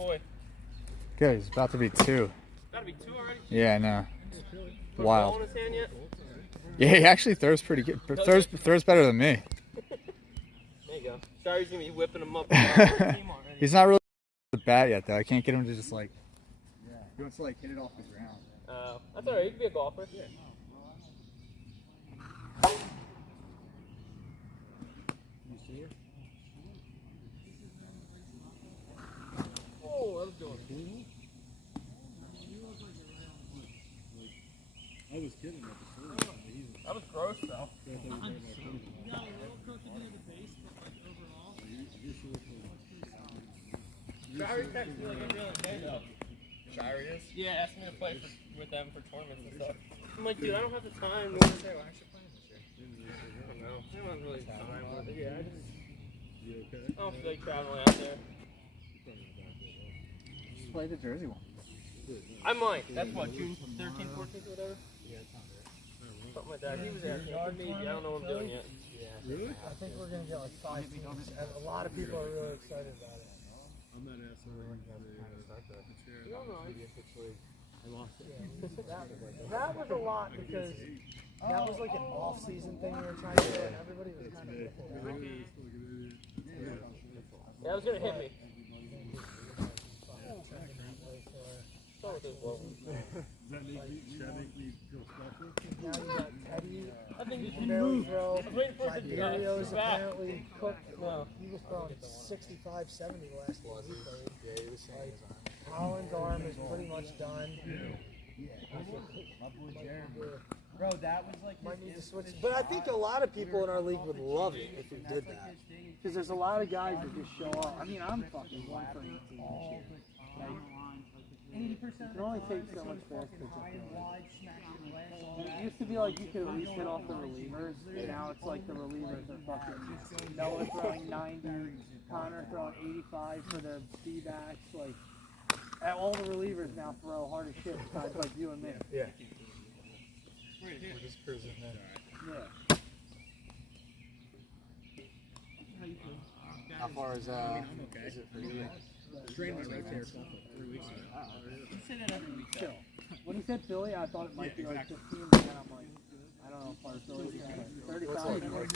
boy? Good. He's about to be 2. Gotta be 2 already? Yeah, I know. Put Wild. a ball in his hand yet? Yeah, he actually throws pretty good. Throws better than me. There you go. Sorry, he's gonna be whipping him up. He's not really the bat yet, though. I can't get him to just like. He wants to like hit it off the ground. That's alright. You can be a golfer. Yeah. Oh, that was good. I was kidding about the first. That was gross, though. You got a little crooked near the base, but like overall. Shire texted me like every other day, though. Shire is? Yeah, asked me to play with them for tournaments and stuff. I'm like, dude, I don't have the time. Well, I should play this year. I don't know. I don't really time with it. Yeah, I don't feel like traveling out there. Just play the Jersey one. I might. That's what, June 13th, 14th, or whatever? Yeah, something like that. He was there. Maybe. I don't know what I'm doing yet. Yeah. Really? I think we're going to get like 5 teams, and a lot of people are really excited about it. I'm not asking the chair. You don't know. I lost it. That was a lot because that was like an off-season thing we were trying to do, and everybody was kind of looking out. Yeah, that was going to hit me. Start with this blow. Does that make me feel special? Now you got Teddy. I think you He can can barely move. throw. I was waiting for it to do Mario's that. apparently cooked. No. He was throwing 65, 70 last game he played. Yeah, he was saying his arm. Holland's arm is pretty much done. Bro, that was like Might need to switch. But I think a lot of people in our league would love it if we did that. Because there's a lot of guys that just show up. I mean, I'm fucking 1 for 18 this year. Like, 80% it can only take so much fast pitch. It used to be like you could at least hit off the relievers, and now it's like the relievers are fucking Noah throwing 90, Connor throwing 85 for the D-backs. Like, all the relievers now throw hard as shit besides like you and me. Yeah. We're just cruising then. Yeah. How far is it for you? Strain was right there 3 weeks ago. You say that every week. Chill. When he said Philly, I thought it might be like 15, but then I'm like, I don't know if our Philly's going to 35 minutes.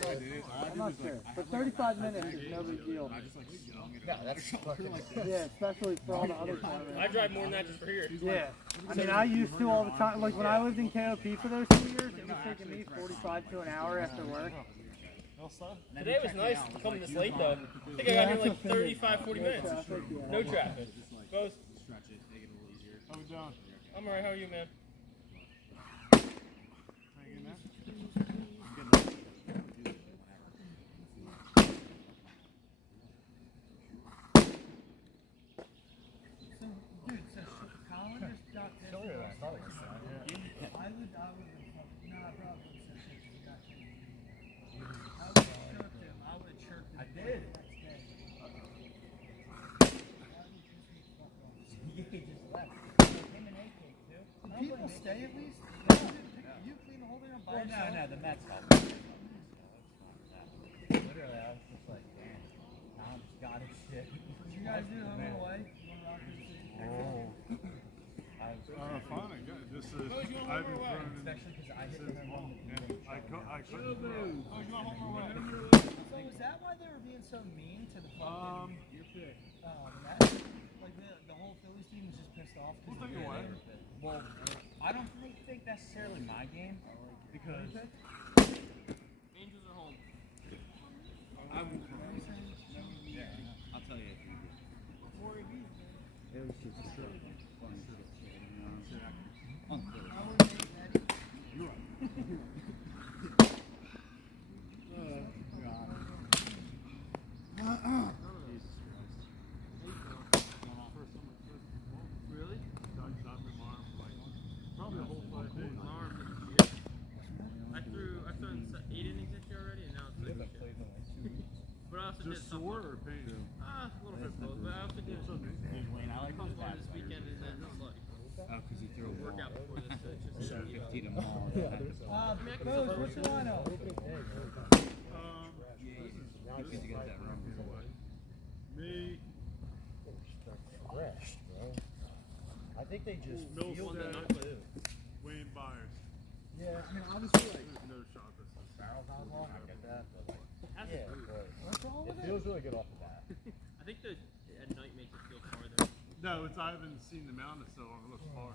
I'm not sure. But 35 minutes is no big deal. No, that's fucking. Yeah, especially for all the other tournaments. I drive more than that just for here. Yeah. I mean, I used to all the time. Like when I lived in KOP for those 2 years, it was taking me 45 to an hour after work. Today was nice coming this late, though. I think I got here like 35, 40 minutes. No traffic. Boas? How we doing? I'm alright. How are you, man? Hanging there? Dude, so Colin just got this. I would, nah, bro. I would have chirped him. I did. He just left. Him and AK too. Do people stay at least? You clean the whole thing up by yourself? No, the Mets helped. Literally, I was just like, damn. Tom just got his shit. You guys do home and away? Fine, I got it. This is, I've been running. Especially because I hit the home run. I couldn't throw. So is that why they were being so mean to the fucking Your pick. Mets? Like the whole Phillies team was just pissed off? We'll take it away. Well, I don't think necessarily my game because Angels are home. I'll tell you. It was just a short fun. You're right. Really? Probably a whole 5 days. I've thrown 8 innings this year already, and now it's 6 this year. But I also did Just sore or pain? a little bit both. But I also did Wayne, I like one this weekend, and then just like because he threw a workout before this. So it's just 50 to mall. Boas, what's your lineup? Good to get that run. Me, crashed, bro. I think they just feel that too. Wayne Byers. Yeah, I mean, obviously, like, There's no shot this is. barrel time long, I get that, but like, yeah, but What's wrong it with feels really good off the bat. I think the at night makes it feel farther. No, it's I haven't seen the mountain so long. It looks far.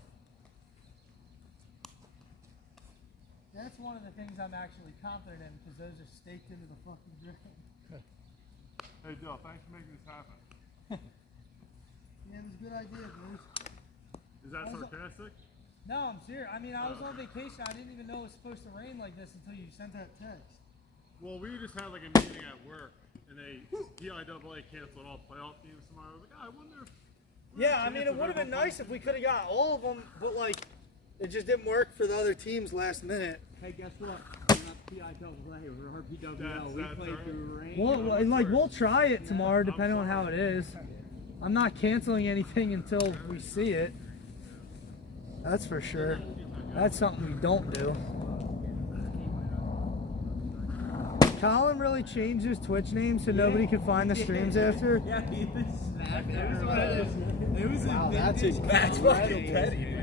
That's one of the things I'm actually confident in because those are staked into the fucking ground. Hey, Dill, thanks for making this happen. Yeah, it was a good idea, Bruce. Is that sarcastic? No, I'm serious. I mean, I was on vacation. I didn't even know it was supposed to rain like this until you sent that text. Well, we just had like a meeting at work, and they HIGHTLIGHTS canceled all playoff games tomorrow. I was like, I wonder if. Yeah, I mean, it would have been nice if we could have got all of them, but like, it just didn't work for the other teams last minute. Hey, guess what? We're not PIAA, we're RPWL. We play through rain. Well, like, we'll try it tomorrow, depending on how it is. I'm not canceling anything until we see it. That's for sure. That's something we don't do. Colin really changed his Twitch name so nobody could find the streams after. Yeah, he was snapping. It was Wow, a that's vintage fucking petty.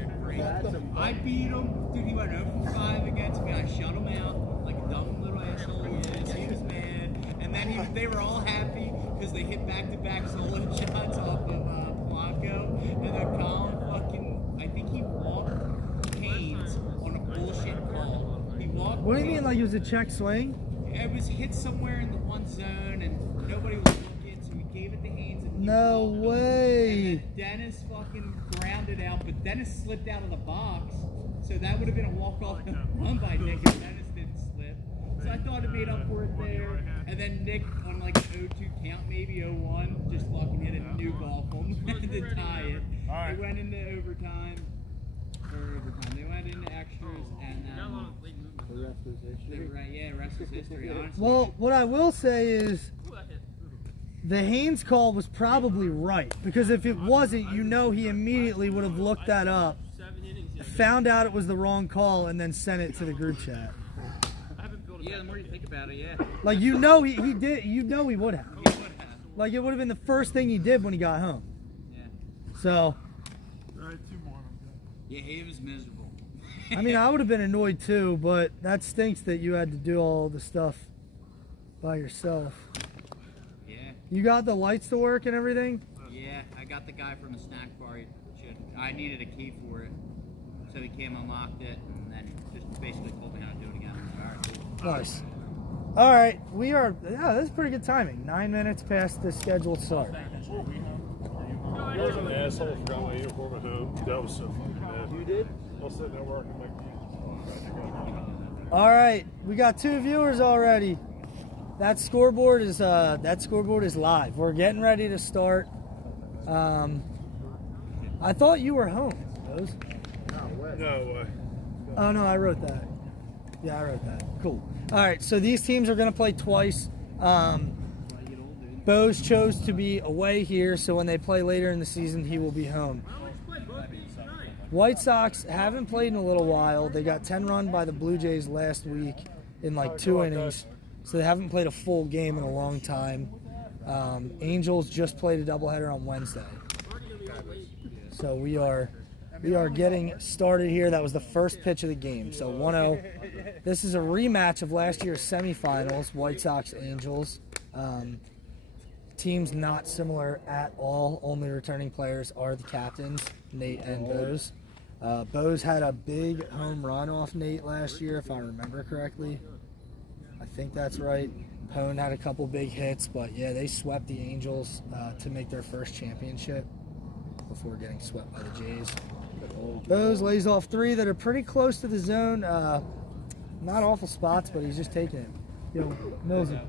I beat him. Dude, he went 0 for 5 against me. I shut him out like a dumb little asshole he is. He was mad. And then they were all happy because they hit back-to-back solo shots off of Blanco. And then Colin fucking, I think he walked Haynes on a bullshit call. He walked. What do you mean, like it was a check swing? It was hit somewhere in the one zone and nobody was looking, so we gave it to Haynes. And No way. And then Dennis fucking grounded out, but Dennis slipped out of the box, so that would have been a walk-off run by Nick if Dennis didn't slip. So I thought it made up for it there. And then Nick, on like an 0-2 count, maybe 0-1, just fucking hit a new golf home to tie it. They went into overtime. They went into extras, and then The rest is history. rest is history, honestly. Well, what I will say is the Haynes call was probably right, because if it wasn't, you know he immediately would have looked that up, found out it was the wrong call, and then sent it to the group chat. Yeah, the more you think about it, yeah. Like, you know he did, you know he would have. Like, it would have been the first thing he did when he got home. Yeah. So, All right, 2 more. I'm good. Yeah, he was miserable. I mean, I would have been annoyed too, but that stinks that you had to do all the stuff by yourself. Yeah. You got the lights to work and everything? Yeah, I got the guy from the snack bar. I needed a key for it, so he came, unlocked it, and then just basically told me how to do it again. All right, cool. Nice. All right, we are, yeah, this is pretty good timing. 9 minutes past the scheduled start. I was an asshole. Forgot my uniform at home. That was so fucking bad. You did? I was sitting there working like. All right, we got 2 viewers already. That scoreboard is live. We're getting ready to start. I thought you were home, Boas. No way. Oh no, I wrote that. Yeah, I wrote that. Cool. All right, so these teams are going to play twice. Boas chose to be away here, so when they play later in the season, he will be home. White Sox haven't played in a little while. They got 10 run by the Blue Jays last week in like 2 innings, so they haven't played a full game in a long time. Angels just played a doubleheader on Wednesday. So we are getting started here. That was the first pitch of the game. So 1-0. This is a rematch of last year's semifinals, White Sox Angels. Teams not similar at all. Only returning players are the captains, Nate and Boas. Boas had a big home run off Nate last year, if I remember correctly. I think that's right. Pone had a couple big hits, but yeah, they swept the Angels to make their first championship before getting swept by the Jays. Boas lays off 3 that are pretty close to the zone. Not awful spots, but he's just taking it. Yo, Millsy,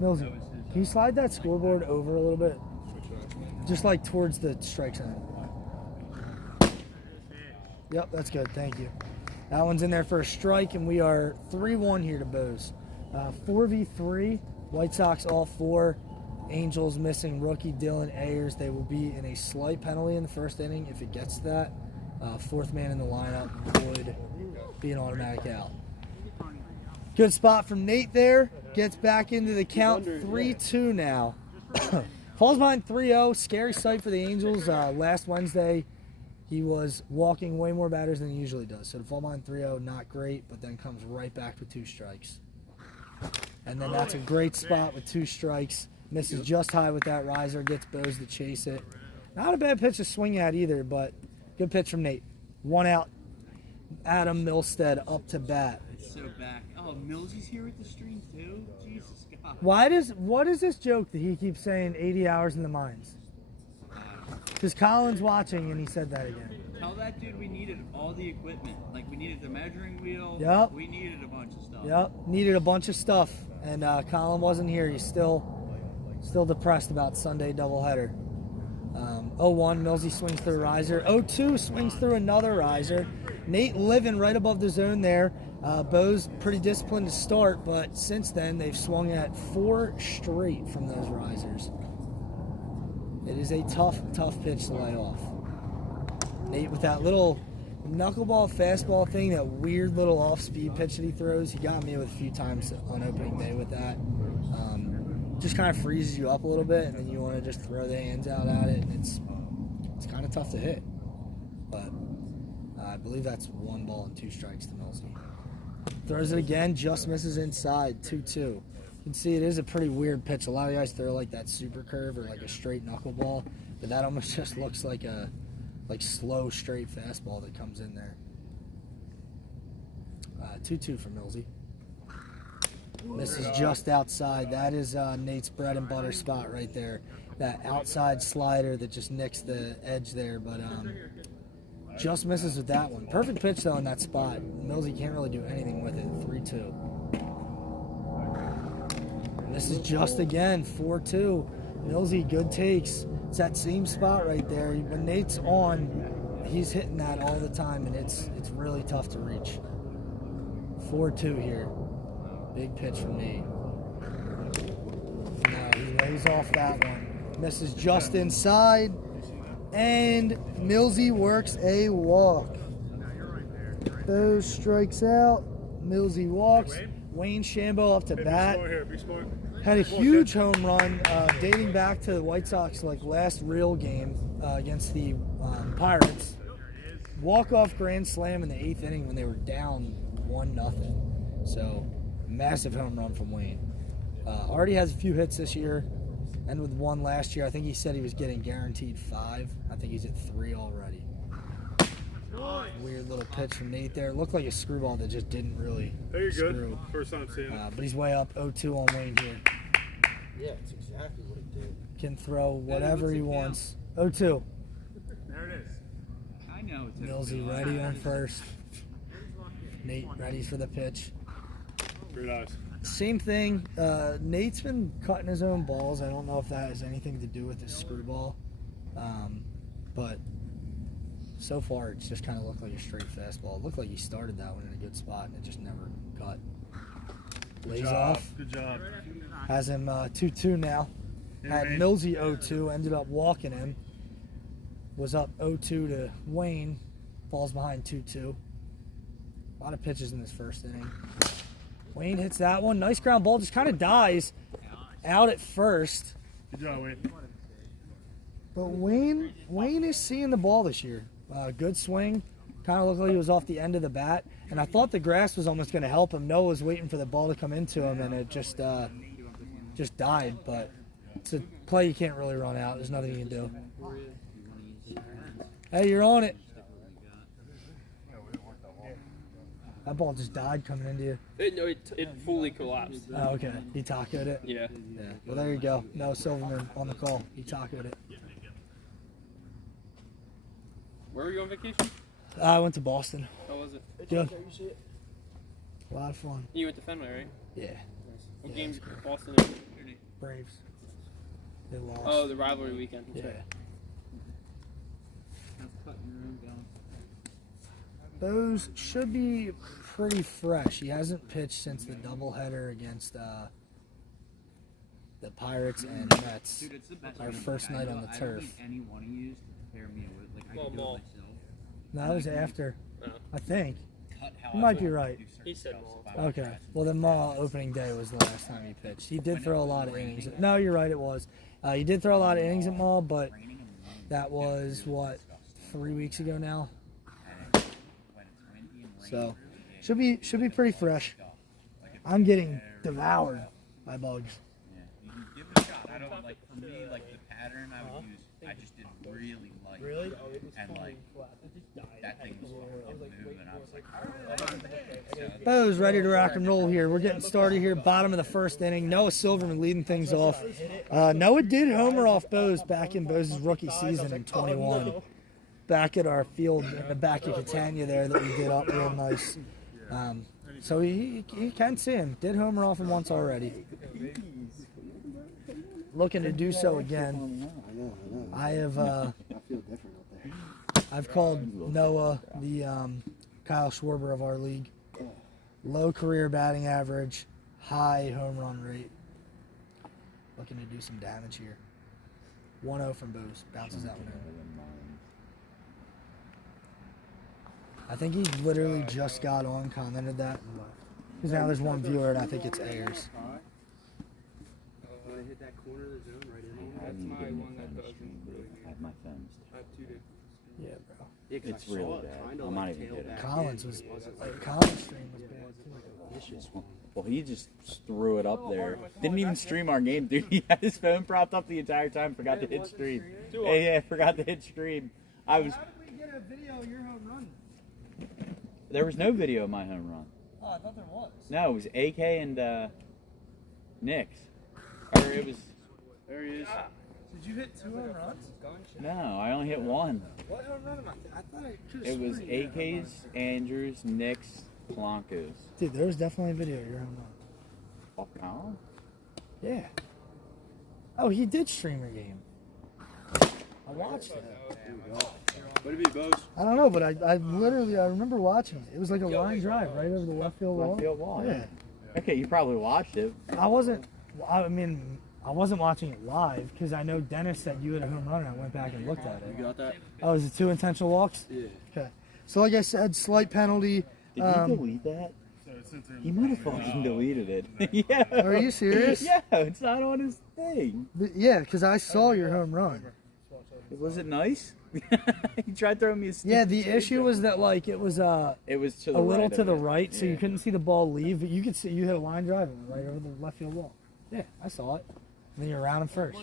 can you slide that scoreboard over a little bit? Just like towards the strike zone. Yep, that's good. Thank you. That one's in there for a strike, and we are 3-1 here to Boas. 4v3, White Sox all 4. Angels missing rookie Dylan Ayers. They will be in a slight penalty in the first inning if it gets to that. 4th man in the lineup would be an automatic out. Good spot from Nate there. Gets back into the count. 3-2 now. Falls behind 3-0. Scary sight for the Angels. Last Wednesday, he was walking way more batters than he usually does. So to fall behind 3-0, not great, but then comes right back with 2 strikes. And then that's a great spot with 2 strikes. Misses just high with that riser, gets Boas to chase it. Not a bad pitch to swing at either, but good pitch from Nate. 1 out. Adam Milstead up to bat. It's so back. Oh, Millsy's here with the stream too? Jesus God. What is this joke that he keeps saying 80 hours in the mines? Because Colin's watching and he said that again. Tell that dude we needed all the equipment. Like, we needed the measuring wheel. Yep. We needed a bunch of stuff. Yep, needed a bunch of stuff. And Colin wasn't here. He's still depressed about Sunday doubleheader. 0-1, Millsy swings through a riser. 0-2, swings through another riser. Nate living right above the zone there. Bo's pretty disciplined to start, but since then they've swung at 4 straight from those risers. It is a tough pitch to lay off. Nate with that little knuckleball, fastball thing, that weird little off-speed pitch that he throws. He got me with a few times on opening day with that. Just kind of freezes you up a little bit, and then you want to just throw the hands out at it, and it's kind of tough to hit. But I believe that's 1 ball and 2 strikes to Millsy. Throws it again, just misses inside, 2-2. You can see it is a pretty weird pitch. A lot of guys throw like that super curve or like a straight knuckleball, but that almost just looks like a slow straight fastball that comes in there. 2-2 for Millsy. This is just outside. That is Nate's bread and butter spot right there. That outside slider that just nicks the edge there, but just misses with that one. Perfect pitch though in that spot. Millsy can't really do anything with it. 3-2. This is just again 4-2. Millsy, good takes. It's that same spot right there. When Nate's on, he's hitting that all the time, and it's really tough to reach. 4-2 here. Big pitch from Nate. No, he lays off that one. Misses just inside. And Millsy works a walk. Those strikes out. Millsy walks. Wayne Shambo up to bat. Had a huge home run dating back to the White Sox last real game against the Pirates. Walk-off grand slam in the 8th inning when they were down 1-0. So massive home run from Wayne. Already has a few hits this year, and with 1 last year. I think he said he was getting guaranteed 5. I think he's at 3 already. Weird little pitch from Nate there. Looked like a screwball that just didn't really screw. Good. First time seeing it. But he's way up. 0-2 on Wayne here. Yeah, it's exactly what he did. Can throw whatever he wants. 0-2. There it is. I know. Millsy ready on first. Nate ready for the pitch. Great eyes. Same thing. Nate's been cutting his own balls. I don't know if that has anything to do with his screwball. But so far, it's just kind of looked like a straight fastball. It looked like he started that one in a good spot, and it just never cut. Lays off. Good job. Has him 2-2 now. Had Millsy 0-2. Ended up walking him. Was up 0-2 to Wayne. Falls behind 2-2. A lot of pitches in this first inning. Wayne hits that one. Nice ground ball. Just kind of dies out at first. Good job, Wayne. But Wayne is seeing the ball this year. Good swing. Kind of looked like he was off the end of the bat. And I thought the grass was almost going to help him. Noah was waiting for the ball to come into him, and it just died. But it's a play you can't really run out. There's nothing you can do. Hey, you're on it. That ball just died coming into you. It fully collapsed. Oh, okay. He tacoed it? Yeah. Well, there you go. No, Silverman on the call. He tacoed it. Where were you on vacation? I went to Boston. How was it? Good. A lot of fun. You went to Fenway, right? Yeah. What games Boston and Braves. They lost. Oh, the rivalry weekend. Yeah. Those should be pretty fresh. He hasn't pitched since the doubleheader against the Pirates and Mets. Dude, it's the best Our first night on the turf. I don't need any one of you to compare me with. Like, I can do it myself. No, that was after. Oh. I think. You might be right. He said Mall. Okay. Well, then Maul opening day was the last time he pitched. He did throw a lot of innings. No, you're right. It was. He did throw a lot of innings at Maul, but that was what 3 weeks ago now. So should be pretty fresh. I'm getting devoured by bugs. You can give it a shot. I don't like, for me, like the pattern I would use, I just didn't really like. Really? And like, that thing was fucking moving, and I was like, alright. Bo's ready to rock and roll here. We're getting started here. Bottom of the first inning. Noah Silverman leading things off. Noah did homer off Bo's back in Bo's rookie season in 21. Back at our field in the back of Catania there that we did up real nice. So you can see him. Did homer off him once already. Looking to do so again. I have I've called Noah the Kyle Schwarber of our league. Low career batting average, high home run rate. Looking to do some damage here. 1-0 from Boos. Bounces that one in. I think he literally just got on, commented that, and left. Because now there's one viewer, and I think it's Ayers. Hit that corner of the zone right in. That's my one that doesn't really. I have my thumbs. I have 2 days. Yeah, bro. It's really bad. I'm not even kidding. Collins was Collins' stream was bad too. Well, he just threw it up there. Didn't even stream our game, dude. He had his phone propped up the entire time. Forgot to hit stream. Yeah, forgot to hit stream. I was. How did we get a video of your home run? There was no video of my home run. Oh, I thought there was. No, it was AK and Nick's. Or it was. There he is. Did you hit 2 home runs? No, I only hit one. What home run am I thought I could It was AK's, Andrews, Nick's, Polanco's. Dude, there was definitely a video of your home run. Fuck no. Yeah. Oh, he did stream your game. I watched it. What did he be, Boas? I don't know, but I literally remember watching it. It was like a line drive right over the left field wall. Left field wall, Yeah. Okay, you probably watched it. I wasn't watching it live because I know Dennis said you had a home run and I went back and looked at it. You got that? Oh, was it 2 intentional walks? Yeah. Okay. So like I said, slight penalty. Did he delete that? He might have fucking deleted it. Yeah. Are you serious? Yeah, it's not on his thing. Yeah, because I saw your home run. Was it nice? He tried throwing me a stick. Yeah, the issue was that like it was to the a little right to of the it. right, so Yeah. you couldn't see the ball leave, but you could see you hit a line drive and went right over the left field wall. Yeah, I saw it. And then you're around him first.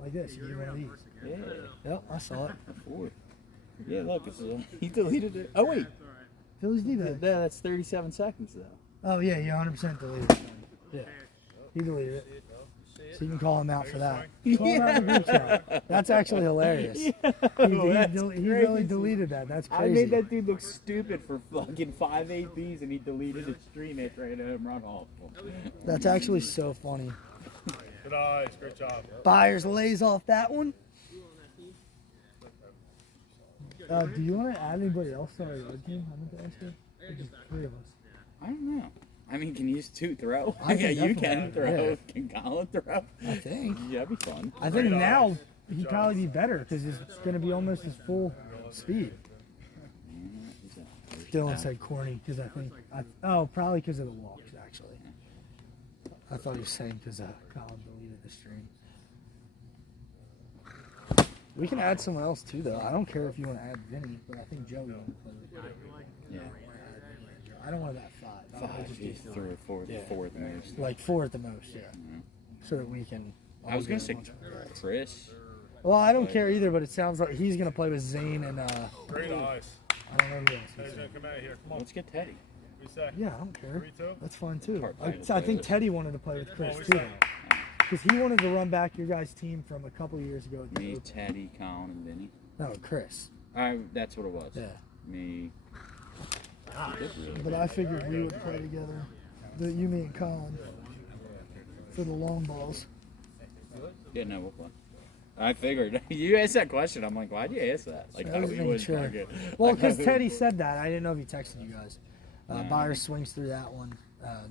Like this, you get one of these. Yeah. Yep, I saw it. Four. Yeah, look, it's, he deleted it. Oh wait, Phillies D-bag. that's 37 seconds though. Oh yeah, you 100% deleted it. Yeah, he deleted it. So you can call him out for that. Call him out in the group chat. That's actually hilarious. Yeah. He That's really crazy. deleted that. That's I crazy. made that dude look stupid for fucking 5 APs and he deleted his stream after I hit a home run off. That's actually so funny. Good eyes, great job. Byers lays off that one. Do you want to add anybody else to our yard team? I meant to ask you. Or just 3 of us. I don't know. I mean, can you use 2 throw? I Yeah, can you definitely can add it, throw. yeah. Can Colin throw? I think. Yeah, that'd be fun. I think now he'd probably be better because it's going to be almost his full speed. Dylan said corny because I think. Probably because of the walks, actually. I thought he was saying because Colin deleted the stream. We can add someone else too, though. I don't care if you want to add Vinny, but I think Joey will play with Yeah. I don't want to bat 5. 5, just do 3 or 4, Yeah. 4 at the most. like 4 at the most, yeah. So that we can. I was gonna say Chris. Well, I don't care either, but it sounds like he's gonna play with Zane and Great eyes. I don't know who else. He's He's gonna come out here. Come on. Let's get Teddy. We say. yeah, I don't care. 3-2. That's fine too. Hard I play to think play. Teddy wanted to play with Chris too, because he wanted to run back your guys' team from a couple years ago. At the Me, Open. Teddy, Colin, and Vinny. No, Chris. That's what it was. Yeah. Me. But I figured we would play together. You, me, and Colin for the long balls. Yeah, no, we'll play. I figured. You asked that question. I'm like, why'd you ask that? Like, I how was we making would sure. target. Well, because Teddy said that. I didn't know if he texted you guys. No. Byers swings through that one.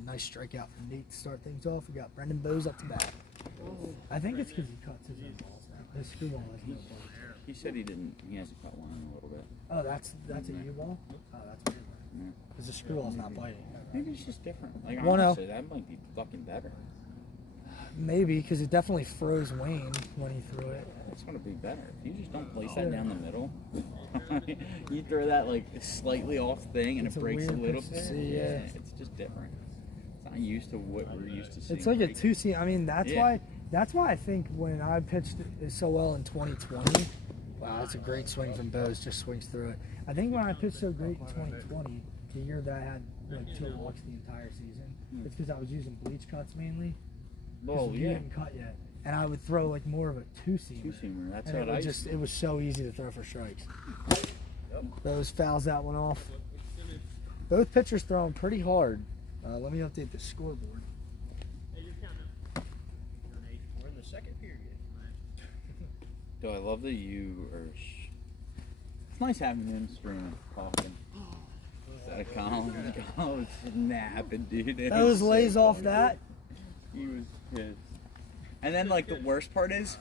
Nice strikeout from Nate to start things off. We got Brendan Boas up to bat. I think it's because he cuts his own balls now. His screwball has no balls. He said he didn't. He hasn't caught one in a little bit. Oh, that's a U-ball? Oh, that's weird. Yeah. Because the screw ball's not biting. Maybe it's just different. Like, 1-0. honestly, that might be fucking better. Maybe, because it definitely froze Wayne when he threw it. It's going to be better. If you just don't place that down the middle, you throw that like slightly off thing and It's it a breaks a weird little pitch bit. to see, yeah. It's just different. It's not used to what we're used to seeing. It's like a break. two-seam. I mean, that's Yeah. why I think when I pitched it so well in 2020, wow, that's a great swing from Boas, just swings through it. I think when I pitched so great in 2020, the year that I had like 2 walks the entire season, it's because I was using bleach cuts mainly. Well, You yeah. didn't cut yet. And I would throw like more of a two-seamer. Two-seamer. That's And what I used to it was so easy to throw for strikes. Those fouls that one off. Both pitchers throwing pretty hard. Let me update the scoreboard. We're in the second period. do. I love that you are. It's nice having him streaming, talking. Instead of Colin. Colin was snapping, dude. It Those so lays off funny. that. He was pissed. And then, like, the worst part is,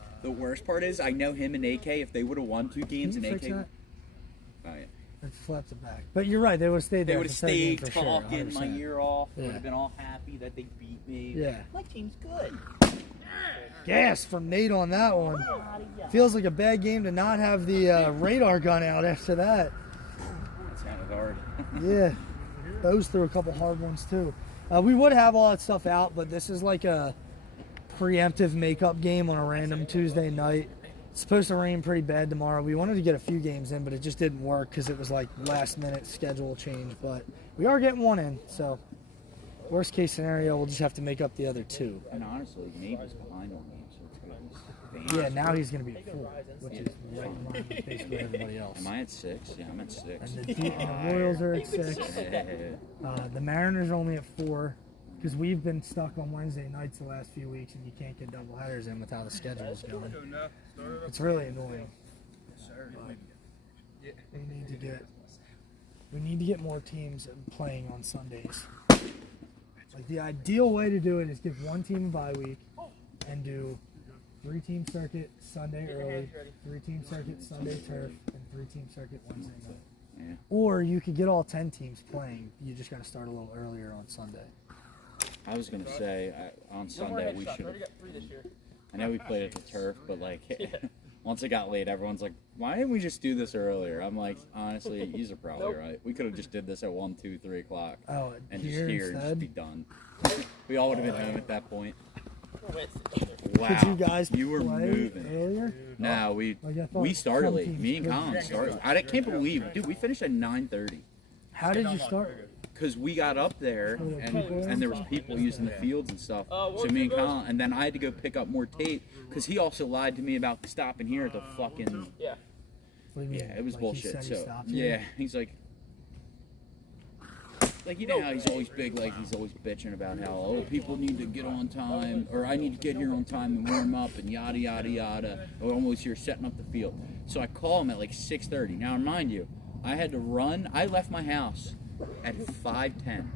I know him and AK, if they would have won 2 games Can and you AK. fix that? Oh, yeah. It flips it back. But you're right, they would have stayed They there. would have for the third game stayed for sure, talking my 100%. ear off. Yeah. Would have been all happy that they beat me. Yeah. My team's good. Gas from Nate on that one. Feels like a bad game to not have the radar gun out after that. It sounded hard. Yeah. Those threw a couple hard ones too. We would have all that stuff out, but this is like a preemptive makeup game on a random Tuesday night. It's supposed to rain pretty bad tomorrow. We wanted to get a few games in, but it just didn't work because it was like last minute schedule change. But we are getting one in, so worst case scenario, we'll just have to make up the other 2. And honestly, Nate was behind on me, so it's going to be Yeah, now he's going to be at 4, which is right in line with basically everybody else. Am I at 6? Yeah, I'm at 6. And the Royals are at 6. Yeah. The Mariners are only at 4 because we've been stuck on Wednesday nights the last few weeks, and you can't get double headers in with how the schedule is going. It's really annoying. We need to get more teams playing on Sundays. Like the ideal way to do it is give one team a bye week and do 3-team circuit Sunday early, 3-team circuit Sunday turf, and 3-team circuit Wednesday night. Yeah. Or you could get all 10 teams playing. You just got to start a little earlier on Sunday. I was going to say, on Sunday, we should have. I know we played at the turf, but like, once it got late, everyone's like, why didn't we just do this earlier? I'm like, honestly, you're probably right. We could have just did this at 1, 2, 3 o'clock. Oh, and here just here and instead? just be done. We all would have been home at that point. Wow. Could you guys were play moving. earlier? No, we Like, I thought started some late. teams Me and couldn't. Colin started. I can't believe, dude, we finished at 9:30. How did you start? Because we got up there and there was people using the fields and stuff. So me and Colin, and then I had to go pick up more tape because he also lied to me about stopping here at the fucking. Yeah. What do you mean? Yeah, it was Like he bullshit. said he So stopped you? yeah, he's like, you know how he's always big, like he's always bitching about how people need to get on time, or I need to get here on time and warm up and yada yada yada. Or almost here setting up the field. So I call him at like 6:30. Now mind you, I had to run. I left my house at 5:10.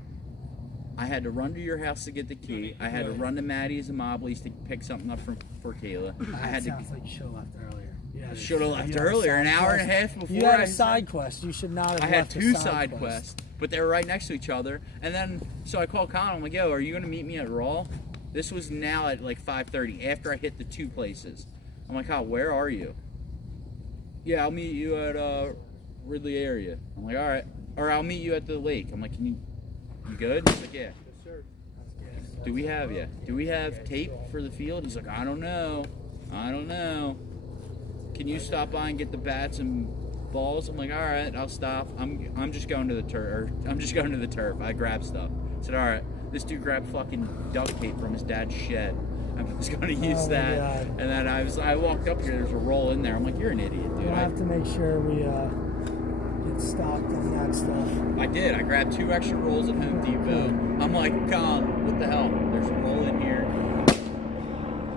I had to run to your house to get the key. I had to run to Maddie's and Mobley's to pick something up for Kayla. I had to. Sounds like you should have left earlier. Should have left earlier, an hour and a half before. You had a side quest. You should not have I had left a 2 side side quest. quests, but they were right next to each other. And then, so I called Colin. I'm like, yo, are you going to meet me at Raw? This was now at like 5:30, after I hit the 2 places. I'm like, Kyle, where are you? Yeah, I'll meet you at Ridley area. I'm like, all right. Or I'll meet you at the lake. I'm like, you good? He's like, yeah. Do we have tape for the field? He's like, I don't know. Can you stop by and get the bats and balls? I'm like, all right, I'll stop. I'm just going to the turf. I grabbed stuff. I said, all right. This dude grabbed fucking duct tape from his dad's shed. I was going to use that. God. And then I walked up here. There's a roll in there. I'm like, you're an idiot, dude. We'll have to make sure we get stocked on that stuff. I did. I grabbed 2 extra rolls at Home Depot. I'm like, Colin, what the hell? There's a roll in here.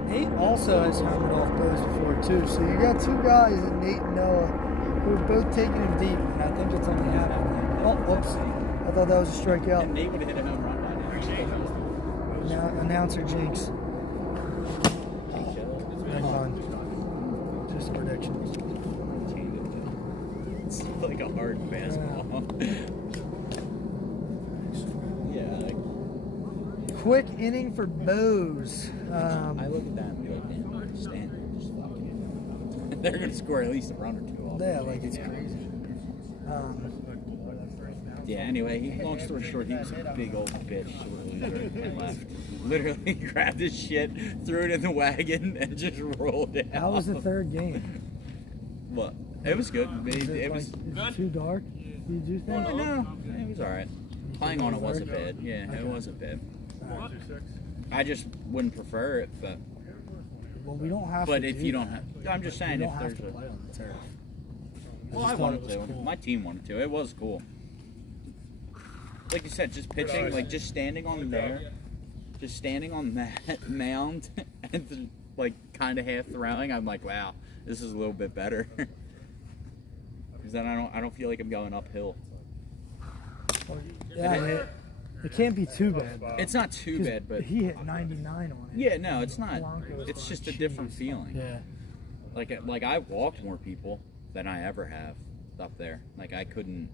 Nate also has hammered off Boas before too, so you got 2 guys, and Nate and Noah, who are both taking him deep, and I think it's only happened. Oh, whoops! I thought that was a strikeout. And Nate would have hit a home run by now. Now, announcer jinx. Never mind. Just predictions. like a hard fastball. Yeah. Quick inning for Boas. I look at that and be like, man, stand there, just fucking. They're gonna score at least a run or two off. Yeah, like it's crazy. Yeah, anyway, long story short, he was a big old bitch and left. Literally grabbed his shit, threw it in the wagon, and just rolled it out. How was the third game? What? It was good. It was it too dark? Did you think? no, it was alright. Playing on it wasn't bad. Yeah, it wasn't bad. I just wouldn't prefer it, but. Well, we don't have But to. if you don't have, I'm just saying we if don't have there's to a. play on the turf. Well, I wanted to. Cool. My team wanted to. It was cool. Like you said, just pitching, like just standing on there, just standing on that mound, and like kind of half throwing. I'm like, wow, this is a little bit better. Because then I don't feel like I'm going uphill. Yeah, it can't be too bad. It's not too bad, but he hit 99 on it. Yeah, no, it's not. Blanco's It's just a cheese. different feeling. Yeah. Like I've walked more people than I ever have up there. Like I couldn't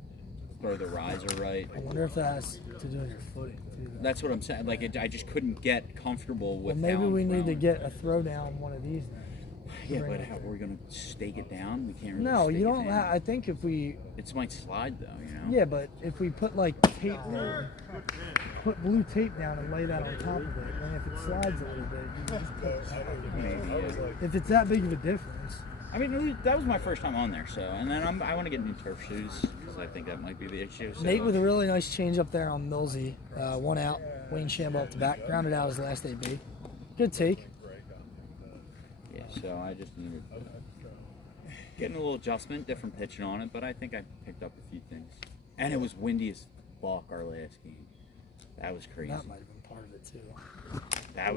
throw the riser right. I wonder if that has to do with your footing too. Though. That's what I'm saying. Like I just couldn't get comfortable with. Well, maybe how I'm we need to throwing. get a throw down one of these then. Yeah, but how we're gonna stake it down? We can't. Really No, stake you it don't. down. I think if we. It might slide though, you know. Yeah, but if we put like tape down, put blue tape down and lay that on top of it, and if it slides a little bit, you can just put it down. Maybe. Yeah. If it's that big of a difference. I mean, that was my first time on there, so and then I want to get new turf shoes because I think that might be the issue. So. Nate with a really nice change up there on Millsy. 1 out. Wayne Shambo up the back. Grounded out his last AB. Good take. Yeah, so I just needed getting a little adjustment, different pitching on it, but I think I picked up a few things. And it was windy as fuck our last game. That was crazy. That might have been part of it too.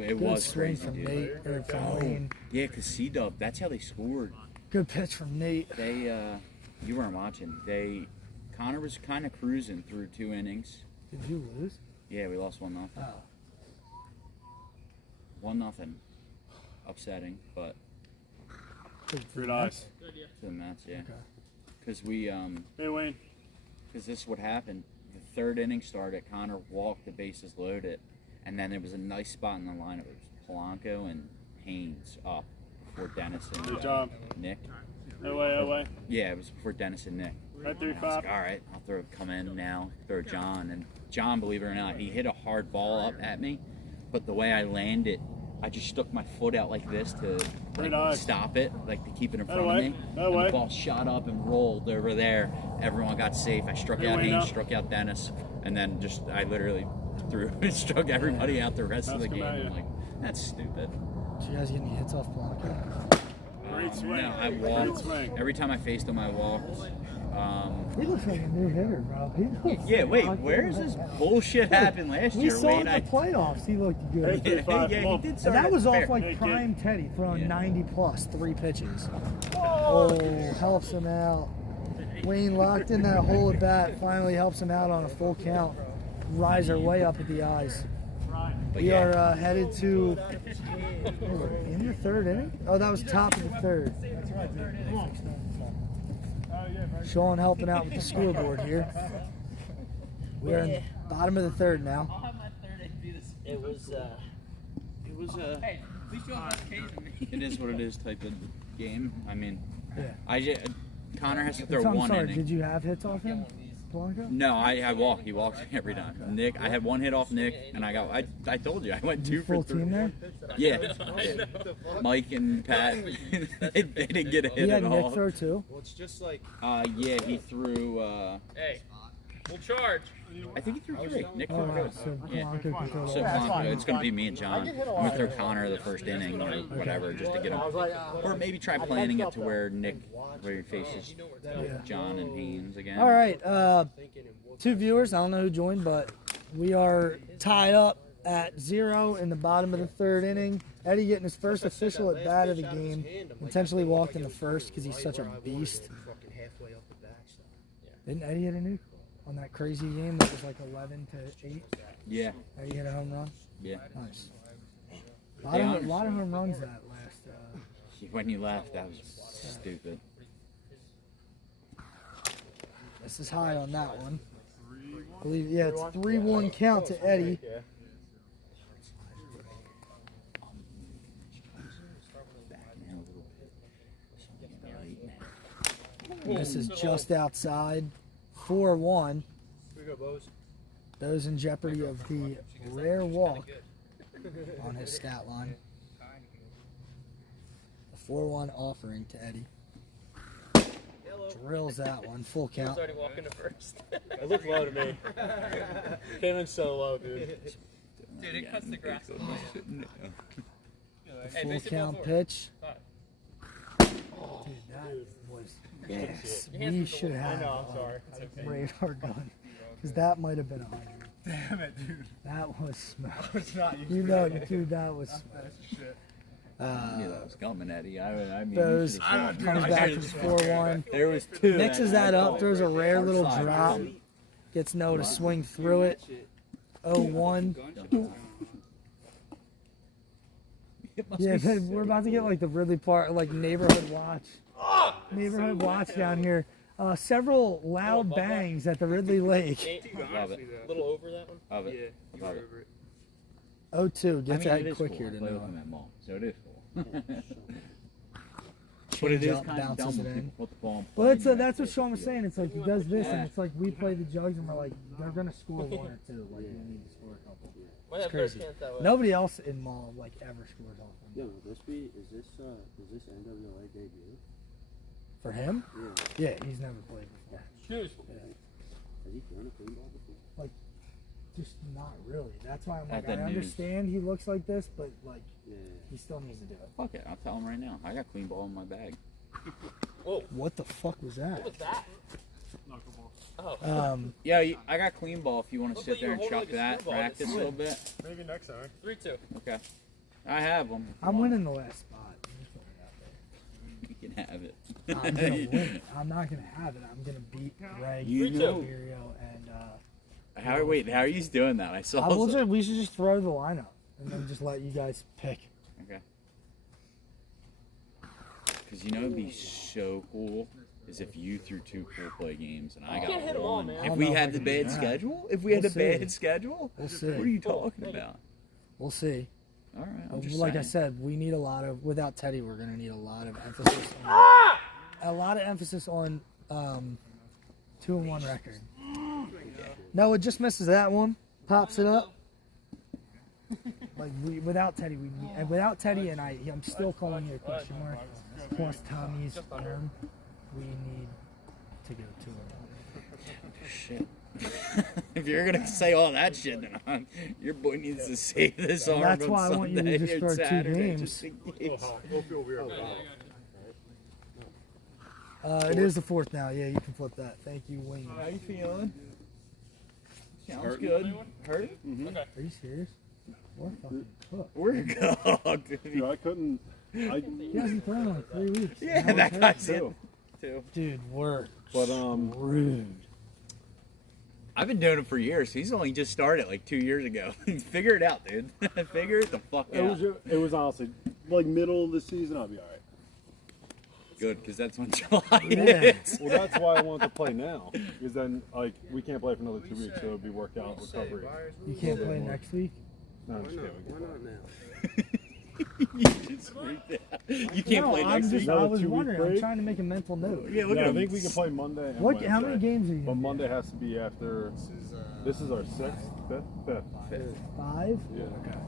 It Good was swing crazy, from dude. Nate or from Wayne. Yeah, because C-Dub, that's how they scored. Good pitch from Nate. They, you weren't watching. Connor was kind of cruising through 2 innings. Did you lose? Yeah, we lost 1-0. Oh. 1-0. Upsetting, but Good eyes. to the Mets, yeah. Okay. Because we, Hey, Wayne. because this is what happened. The 3rd inning started. Connor walked, the bases loaded, and then there was a nice spot in the lineup. It was Polanco and Haynes up before Dennis and Good job. Nick. Away. Yeah, it was before Dennis and Nick. Right, And I was like, all right, I'll come in now, throw John. And John, believe it or not, he hit a hard ball up at me, but the way I landed, I just stuck my foot out like this to stop it, like to keep it in front of me. And the ball shot up and rolled over there. Everyone got safe. I struck out Haynes, struck out Dennis, and then I literally threw and struck everybody out the rest of the game. I'm like, that's stupid. Did you guys get any hits off Blanco? Great swing. No, I Great walked. swing. Every time I faced him, I walked. He looks like a new hitter, bro. He looks Yeah, wait, like where's this bullshit happened last We year? saw Wayne, in the playoffs. He looked good. Hey, yeah, he did. And start that was fair. off like prime Teddy throwing Yeah. 90 plus 3 pitches. Oh, helps him out. Wayne locked in that hole at bat. Finally helps him out on a full count. Riser way up at the eyes. But We yeah. are headed to in the 3rd inning. Oh, that was top of the 3rd. Sean helping out with the scoreboard here. We're in the bottom of the 3rd now. It was Hey, at least you don't have K's in me. It is what it is type of game. I mean, Yeah. Connor has to throw I'm 1 sorry, inning. did you have hits off him, Blanco? No, I walk. He walks every time. Nick, I had 1 hit off Nick, and I told you I went 2 for Full 3. team there? Yeah. Mike and Pat, they didn't get a hit He had at Nick all. throw too. Well, it's just like Yeah, he threw. hey, we'll charge. I think he threw 3. Nick Oh, threw wow. good. So Yeah. Blanco can throw So the ball. Blanco, it's going to be me and John. I'm going to throw Connor the first inning or whatever, just to get him. Or maybe try planning it to where he faces John and Haynes again. All right, 2 viewers. I don't know who joined, but we are tied up at 0 in the bottom of the 3rd inning. Eddie getting his first official at bat of the game. Intentionally walked in the first because he's such a beast. fucking halfway up the backstop. Didn't Eddie hit a nuke on that crazy game that was like 11-8? Yeah. Eddie hit a home run. Yeah. Nice. A lot of home runs that last. When you left, that was stupid. This is high on that one. I believe, yeah, it's 3-1 count to Eddie. This is just outside. 4-1. Those in jeopardy of the rare walk on his stat line. A 4-1 offering to Eddie. Drills that one. Full count. Already walking to first. It looked low to me. Came in so low, dude. Dude, it cuts the grass. Full count pitch. Dude, that was. Yes, we should have a radar gun, because that might have been 100. Damn it, dude. That was smell. It's not You know, dude, that was smell. I knew that was coming, Eddie. I mean, Those comes back to 4-1. There was two. Mixes that up, throws a rare little drop. Gets No to swing through it. 0-1. Yeah, man, we're about to get like the Ridley Park, like neighborhood watch. Neighborhood watch down here. Several loud bangs at the Ridley Lake. Love it. A little over that one? Love it. Love it. 0-2. Gets it that is quick cool. here I to play with know. him at mall, so it is cool. But Change it is up, kind of dumb bounces it when in. people put the ball in Well, play that's and that's you what Sean was saying. It's like he does this, and it's like we play the jugs, and we're like, they're gonna score 1 or 2. Like we need to score a couple. Might It's have better crazy. chance that way. Nobody else in mall like ever scores off Yo, them. will this NWA debut? For him? Yeah. Yeah, he's never played before. Choose. Has he thrown a clean ball before? Just not really. That's why I'm At like, the I news. understand he looks like this, but like Yeah. he still needs to do it. Fuck it, I'll tell him right now. I got clean ball in my bag. Whoa. What the fuck was that? What was that? Oh. Yeah, I got clean ball if you want to Looks sit like there you and were chuck holding like a that, screwball. practice a little bit. Maybe next time. 3-2. Okay. I have them. I'm winning the last spot. You can have it. I'm gonna win. I'm not gonna have it. I'm gonna beat Greg, You know. Imperial, and How are you doing that? I saw we should just throw the lineup and then just let you guys pick. Okay. Because you know it'd be so cool is if you threw 2 full play games and I can't hit got 'em all, 1. man. I If don't we know if had I the can do bad that. schedule? If we had We'll a bad see. schedule? We'll see. What are you talking about? We'll see. All right. I'm just Like I saying. said, we need a lot of. Without Teddy, we're gonna need a lot of emphasis. On, 2-1 record. No, it just misses that one. Pops it up. Like without Teddy, and without Teddy and I'm still calling you a question mark. Plus Tommy's arm, we need to go 2-1. Shit. If you're gonna say all that shit, then your boy needs to save this arm That's on why I Sunday want you to just and start 2 Saturday, games. just in case. We'll feel weird. It is the 4th now. Yeah, you can flip that. Thank you, Wayne. How you feeling? Sounds good. Hurt? Okay. Are you serious? We're fucking cooked. We're cooked. Dude, I couldn't. He hasn't thrown in like 3 weeks. Yeah, Now that he's guy's hurt. it too. Dude, we're But rude. I've been doing it for years. He's only just started like 2 years ago. Figure it out, dude. Figure it the fuck out. it was honestly like middle of the season. I'll be all right. Good, because that's when July Yeah. hits. Well, that's why I want to play now, because then like we can't play for another 2 weeks, so it'll be workout recovery. You can't play next week? No, I'm just kidding. Why not now? You just freaked out. You can't play I'm next just, week. Another I was 2-week wondering. I'm break? trying to make a mental note. Yeah, look Yeah, at I him. think we can play Monday. And What? Wednesday. How many games are you But gonna Monday has to be after. This is our 6th, 5th, 5th. do? 5? Yeah. Okay.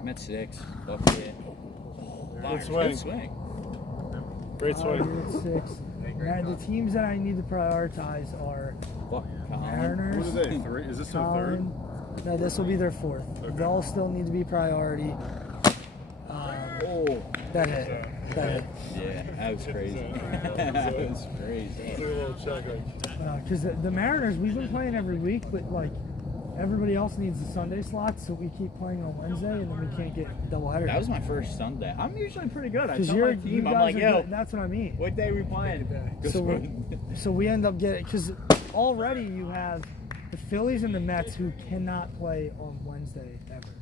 I'm at 6. Fuck yeah. Fire. swing. Good swing. Great swing. You're at 6. Now, the teams that I need to prioritize are Fuck. Colin. Mariners. What are they? 3? Is this their 3rd? Colin. No, this will be their 4th. Okay. They'll still need to be priority. Oh. That hit. That hit. Yeah, that was crazy. That was crazy. Do a little check. Because the Mariners, we've been playing every week, but like everybody else needs the Sunday slots, so we keep playing on Wednesday, and then we can't get doubleheader. That was my first Sunday. I'm usually pretty good. I because tell my team, I'm like, yo, that's what I mean. what day we playing? So we end up getting, because already you have the Phillies and the Mets who cannot play on Wednesday ever.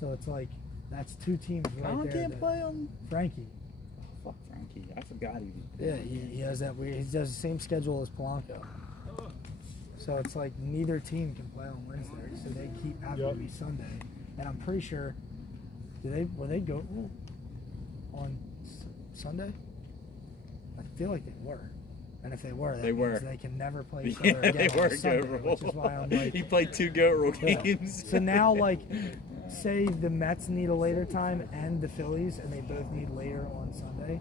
So it's like that's 2 teams right Colin there. can't that- play on. Frankie. Fuck Frankie. I forgot he was. Yeah, he has that weird. He does the same schedule as Polanco. So it's like neither team can play on Wednesday, so they keep having to be Sunday. And I'm pretty sure, were they go on Sunday? I feel like they were. And if they were, that means they can never play each other again on Sunday, which is why I'm like... He played 2 goat rule games. So now, like, say the Mets need a later time and the Phillies, and they both need later on Sunday.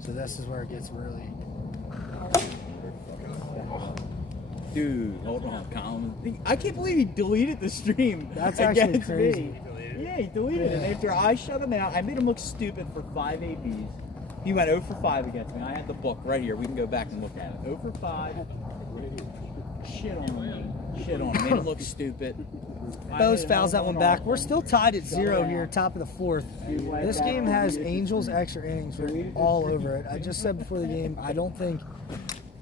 So this is where it gets really... Dude, hold on, Colin. I can't believe he deleted the stream. That's actually crazy. Me. Yeah, he deleted it. After I shut him out, I made him look stupid for 5 ABs. He went 0 for 5 against me. I had the book right here. We can go back and look at it. 0 for 5. Shit on me. Shit on him. Made him look stupid. Boas fouls that one back. We're still tied at 0 here, top of the 4th. This game has Angels extra innings written all over it. I just said before the game, I don't think...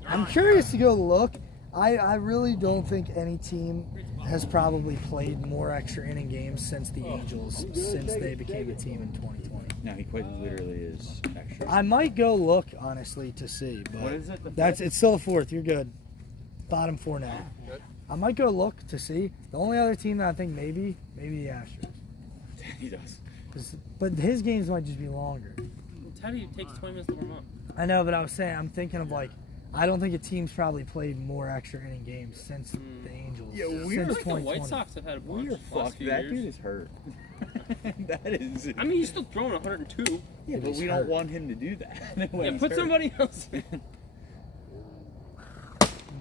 I'm curious to go look. I really don't think any team has probably played more extra inning games since the Angels, since they became a team in 2020. No, he quite literally is extra. I might go look, honestly, to see. But what is it? It's still the 4th. You're good. Bottom 4 now. I might go look to see. The only other team that I think maybe the Astros. He does. But his games might just be longer. Teddy takes 20 minutes to warm up. I know, but I was saying, I'm thinking of like, I don't think a team's probably played more extra inning games since the Angels. Yeah, weird. Like the White Sox have had a bunch. Fuck, that dude is hurt. That is. I mean, he's still throwing 102. Yeah, but we don't want him to do that. Yeah, put somebody else in.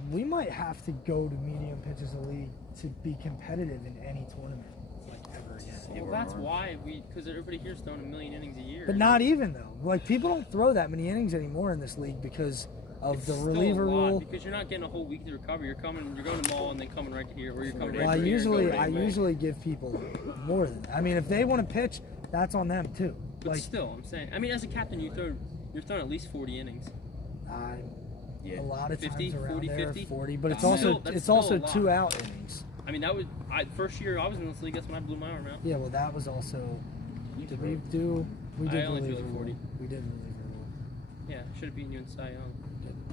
We might have to go to medium pitches a league to be competitive in any tournament, like ever again. Well, that's why because everybody here's throwing 1 million innings a year. But not even though. Like people don't throw that many innings anymore in this league because of the reliever rule. Because you're not getting a whole week to recover. You're going to the mall and then coming right to here, or you're coming Well, right to here. I usually give people more than that. I mean, if they want to pitch, that's on them too. But like, still, I'm saying. I mean, as a captain, you're throwing at least 40 innings. A lot of 50, times around 40, there, 50? 40, but it's That's also still 2 out innings. I mean, that was first year I was in this league. That's when I blew my arm out. Yeah, well, that was also. Did we do? We did I only reliever threw like 40. rule. We did reliever rule. Yeah, should have beaten you in Cy Young.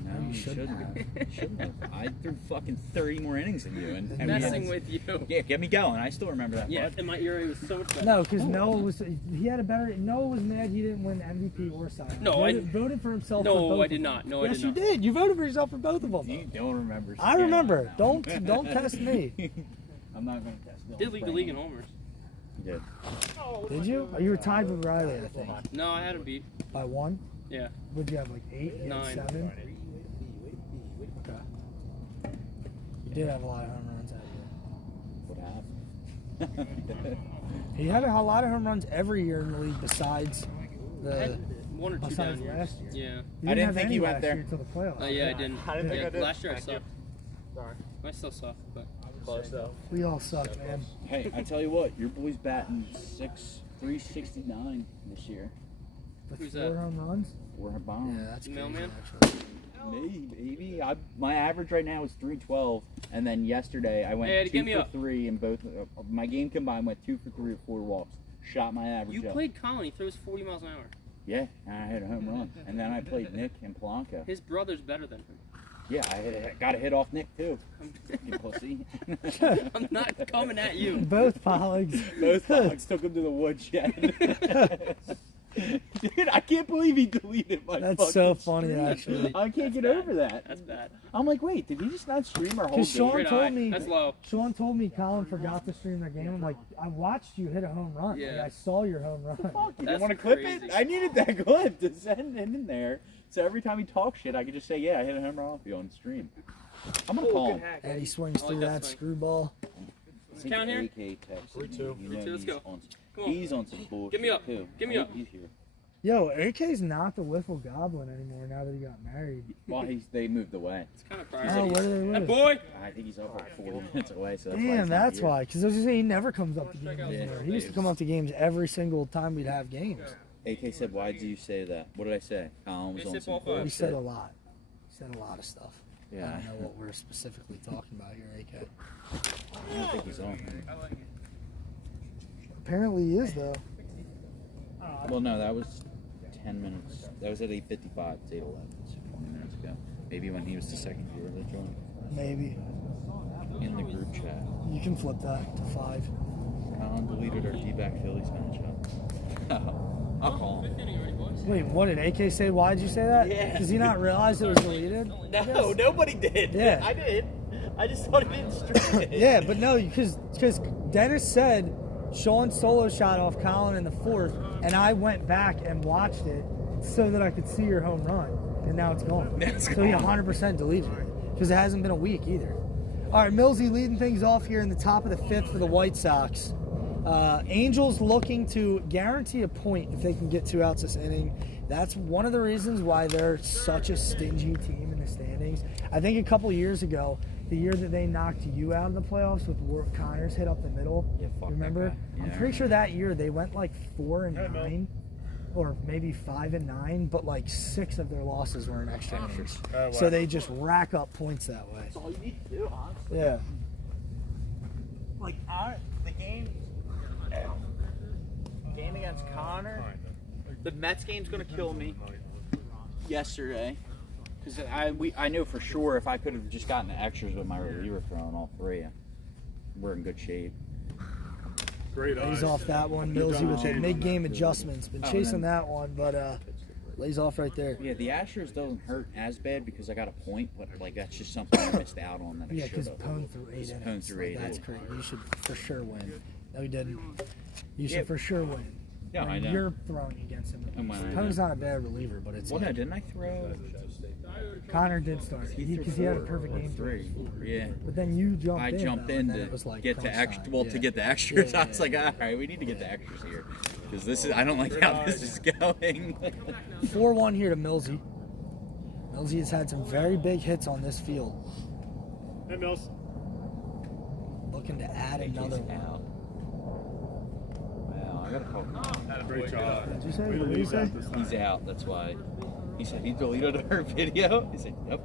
No, you shouldn't have. Shouldn't have. I threw fucking 30 more innings than you. And Messing with you. Yeah, get me going. I still remember that. Yeah, and my ERA was so much better. No, because Noah was. He had a better. Noah was mad he didn't win MVP or Cy Young. No, I voted for himself. for No, both I did of them. not. No, I Yes, did you not. did. You voted for yourself for both of them. You don't remember. I remember. Don't test me. I'm not going to test. Did lead the league in homers. You did. Did you? Oh, you were tied with Riley, I think. No, I had him beat. By 1? Yeah. Would you have like 8? You had 9. 7? Okay. You did have a lot of home runs that year. What happened? He had a lot of home runs every year in the league besides I had the 1 or 2 besides down years. last year. Yeah. You I didn't have think any he went last there. year till the playoffs. Yeah, I didn't. I didn't think I did. Last year I Thank you. sucked. Sorry. I still suck, but Close though. We all suck, man. Hey, I tell you what, your boy's batting 369 this year. With Who's 4 that? home runs? We're bomb. Yeah, that's crazy, Mailman? actually. Me, baby. My average right now is 312, and then yesterday I went Hey, Eddie, 2 get me for up. 3 in both. My game combined went 2 for 3 or 4 walks. Shot my average you up. played Colin. He throws 40 miles an hour. Yeah, and I hit a home run, and then I played Nick and Polanco. His brother's better than him. Yeah, I got a hit off Nick too. You pussy. I'm not coming at you. Both Pollogs. Both dogs took him to the woodshed. Dude, I can't believe he deleted my That's so fucking funny, stream. actually. I can't get over that. That's bad. I'm like, wait, did he just not stream our whole Because game? Sean Great eye. told me. That's low. Sean told me Colin forgot to stream their game. I'm like, I watched you hit a home run. Yeah. Like, I saw your home run. Fuck, you That's didn't want to clip crazy. it? I needed that clip to send it in there. So every time he talks shit, I could just say, yeah, I hit a home run off you on stream. I'm going to call him. And he swings I through like that that swing. screwball. I think Count here? AK texted 3-2. me. You know 3-2, let's he's go. on- Come on. He's on some bullshit Get me up. too. Get me I up. think He's here. Yo, AK's not the Wiffle Goblin anymore now that he got married. Well, they moved away. It's kind of Oh, crazy. where do they That live? boy. I think he's over like 40 minutes away. So that's why Damn, he's not that's here. why. Because I was just saying, he never comes up to games Yeah. anymore. He used to come up to games every single time we'd have games. AK said, why did you say that? What did I say? Colin was He on said some ball five. He bullshit. said a lot. He said a lot of stuff. I Yeah, don't know what we're specifically talking about here, AK. I don't think he's on. Apparently he is, though. Well, no, that was 10 minutes. That was at 8:55. It's 8:11. It's 20 minutes ago. Maybe when he was the second viewer that joined. Maybe. In the group chat. You can flip that to 5. Colin deleted our D-back Phillies matchup. I'll call him. Wait, what did AK say? Why did you say that? Yeah. Does he not realize it was deleted? No, nobody did. Yeah. I did. I just thought he didn't stream it. Yeah, but no, because Dennis said Sean solo shot off Colin in the 4th, and I went back and watched it so that I could see your home run, and now it's gone. So he 100% deleted it because it hasn't been a week either. All right, Millsy leading things off here in the top of the 5th for the White Sox. Angels looking to guarantee a point if they can get 2 outs this inning. That's one of the reasons why they're such a stingy team in the standings. I think a couple years ago, the year that they knocked you out of the playoffs with Connors hit up the middle, remember? Yeah, I'm pretty sure that year they went like 4-9, or maybe 5-9, but like 6 of their losses were in extra innings. So they just rack up points that way. That's all you need to do, honestly. Yeah. Like, the game against Connor, the Mets game's going to kill me yesterday. Because I know for sure if I could have just gotten the extras with my reliever throwing all 3, we're in good shape. Great eyes. Lays off that one. Millsy with the mid-game adjustments. Been chasing that one, but lays off right there. Yeah, the Astros doesn't hurt as bad because I got a point, but like that's just something I missed out on that I Yeah, should because have. Pone threw 8 innings. Pone threw 8 That's innings. great. You should for sure win. No, he didn't. You should for sure win. Yeah, When I know. You're throwing against him. And when I Pone's know. not a bad reliever, but it's Well, no, like, didn't I throw? Connor did start because he had a perfect game. 3. Yeah. But then you jumped I in. jumped though, in and then to it was like get to crunch extra. time. Well, Yeah. to get the extras, Yeah, I was like, all right, we need to get the extras here because this is. I don't like how this is going. 4-1 here to Millsy. Millsy has had some very big hits on this field. Hey, Mills. Looking to add another one. Wow, I gotta call. Great job. Did you say? What did you say? He's out. That's why. He said he deleted our video. He said, "Yep."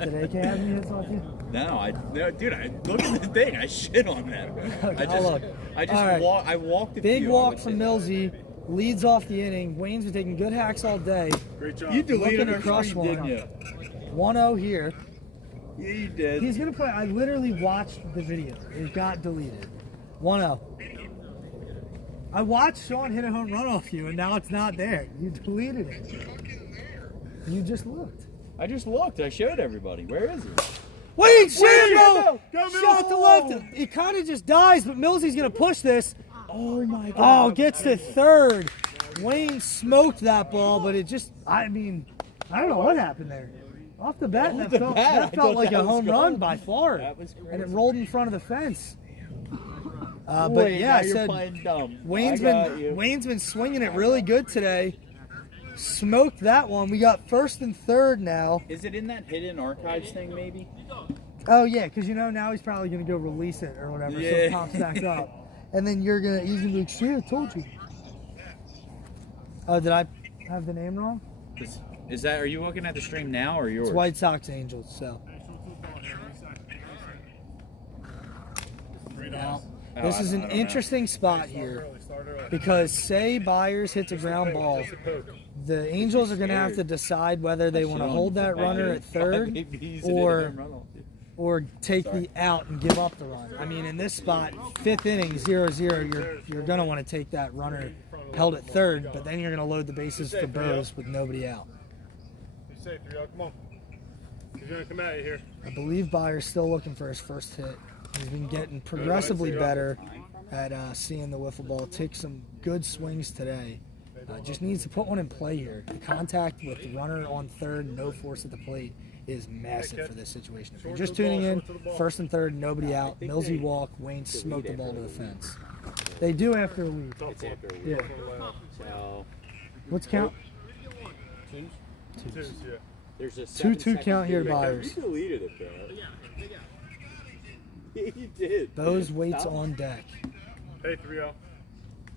Did AK have any hits off you? No, dude. I look at the thing. I shit on that. Okay, I'll look. I just All right. I walked the Big few, walk from Millsy. Leads off the inning. Wayne's been taking good hacks all day. Great job. You deleted Looking our to crush stream, one. didn't you? 1-0 here. Yeah, you did. He's going to play. I literally watched the video. It got deleted. 1-0. I watched Sean hit a home run off you, and now it's not there. You deleted it. You just looked. I just looked. I showed everybody. Where is it? Wait, Shambo! Go, Shot to left. It kind of just dies, but Millsy's going to push this. Oh my Oh, gets to third. Wayne smoked that ball, but it just, I mean, I don't know what happened there. Off the bat, Off that the felt, bat, that I felt thought like that a was home gone. run by far. That was crazy. And it rolled in front of the fence. But Wait, yeah, now I you're said playing dumb. Wayne's I got you. been swinging it really good today. Smoked that one. We got first and third now. Is it in that hidden archives thing, maybe? Oh yeah, because you know now he's probably gonna go release it or whatever, so it Yeah. pops back up. And then he's gonna be like, "See, I told you." Oh, did I have the name wrong? Is that? Are you looking at the stream now or yours? It's White Sox Angels. So now this is an interesting spot here because say Byers hits a ground ball, the Angels are gonna have to decide whether they want to hold that runner at third or take the out and give up the run. I mean, in this spot, 5th inning, 0-0, you're going to want to take that runner held at third, but then you're going to load the bases for Boas with nobody out. Be safe, Rio. Come on. He's going to come at you here. I believe Byers still looking for his first hit. He's been getting progressively better at seeing the wiffle ball. Take some good swings today. Just needs to put one in play here. The contact with the runner on third, no force at the plate, is massive for this situation. If you're just tuning in, first and third, nobody out. Millsy walk, Wayne smoked the ball to the fence. They do after a week. Yeah. So What's count? Twos, yeah. there's a 2-2 count here to Byers. You deleted it, bro. You did. Bose waits on deck. Hey, 3-0.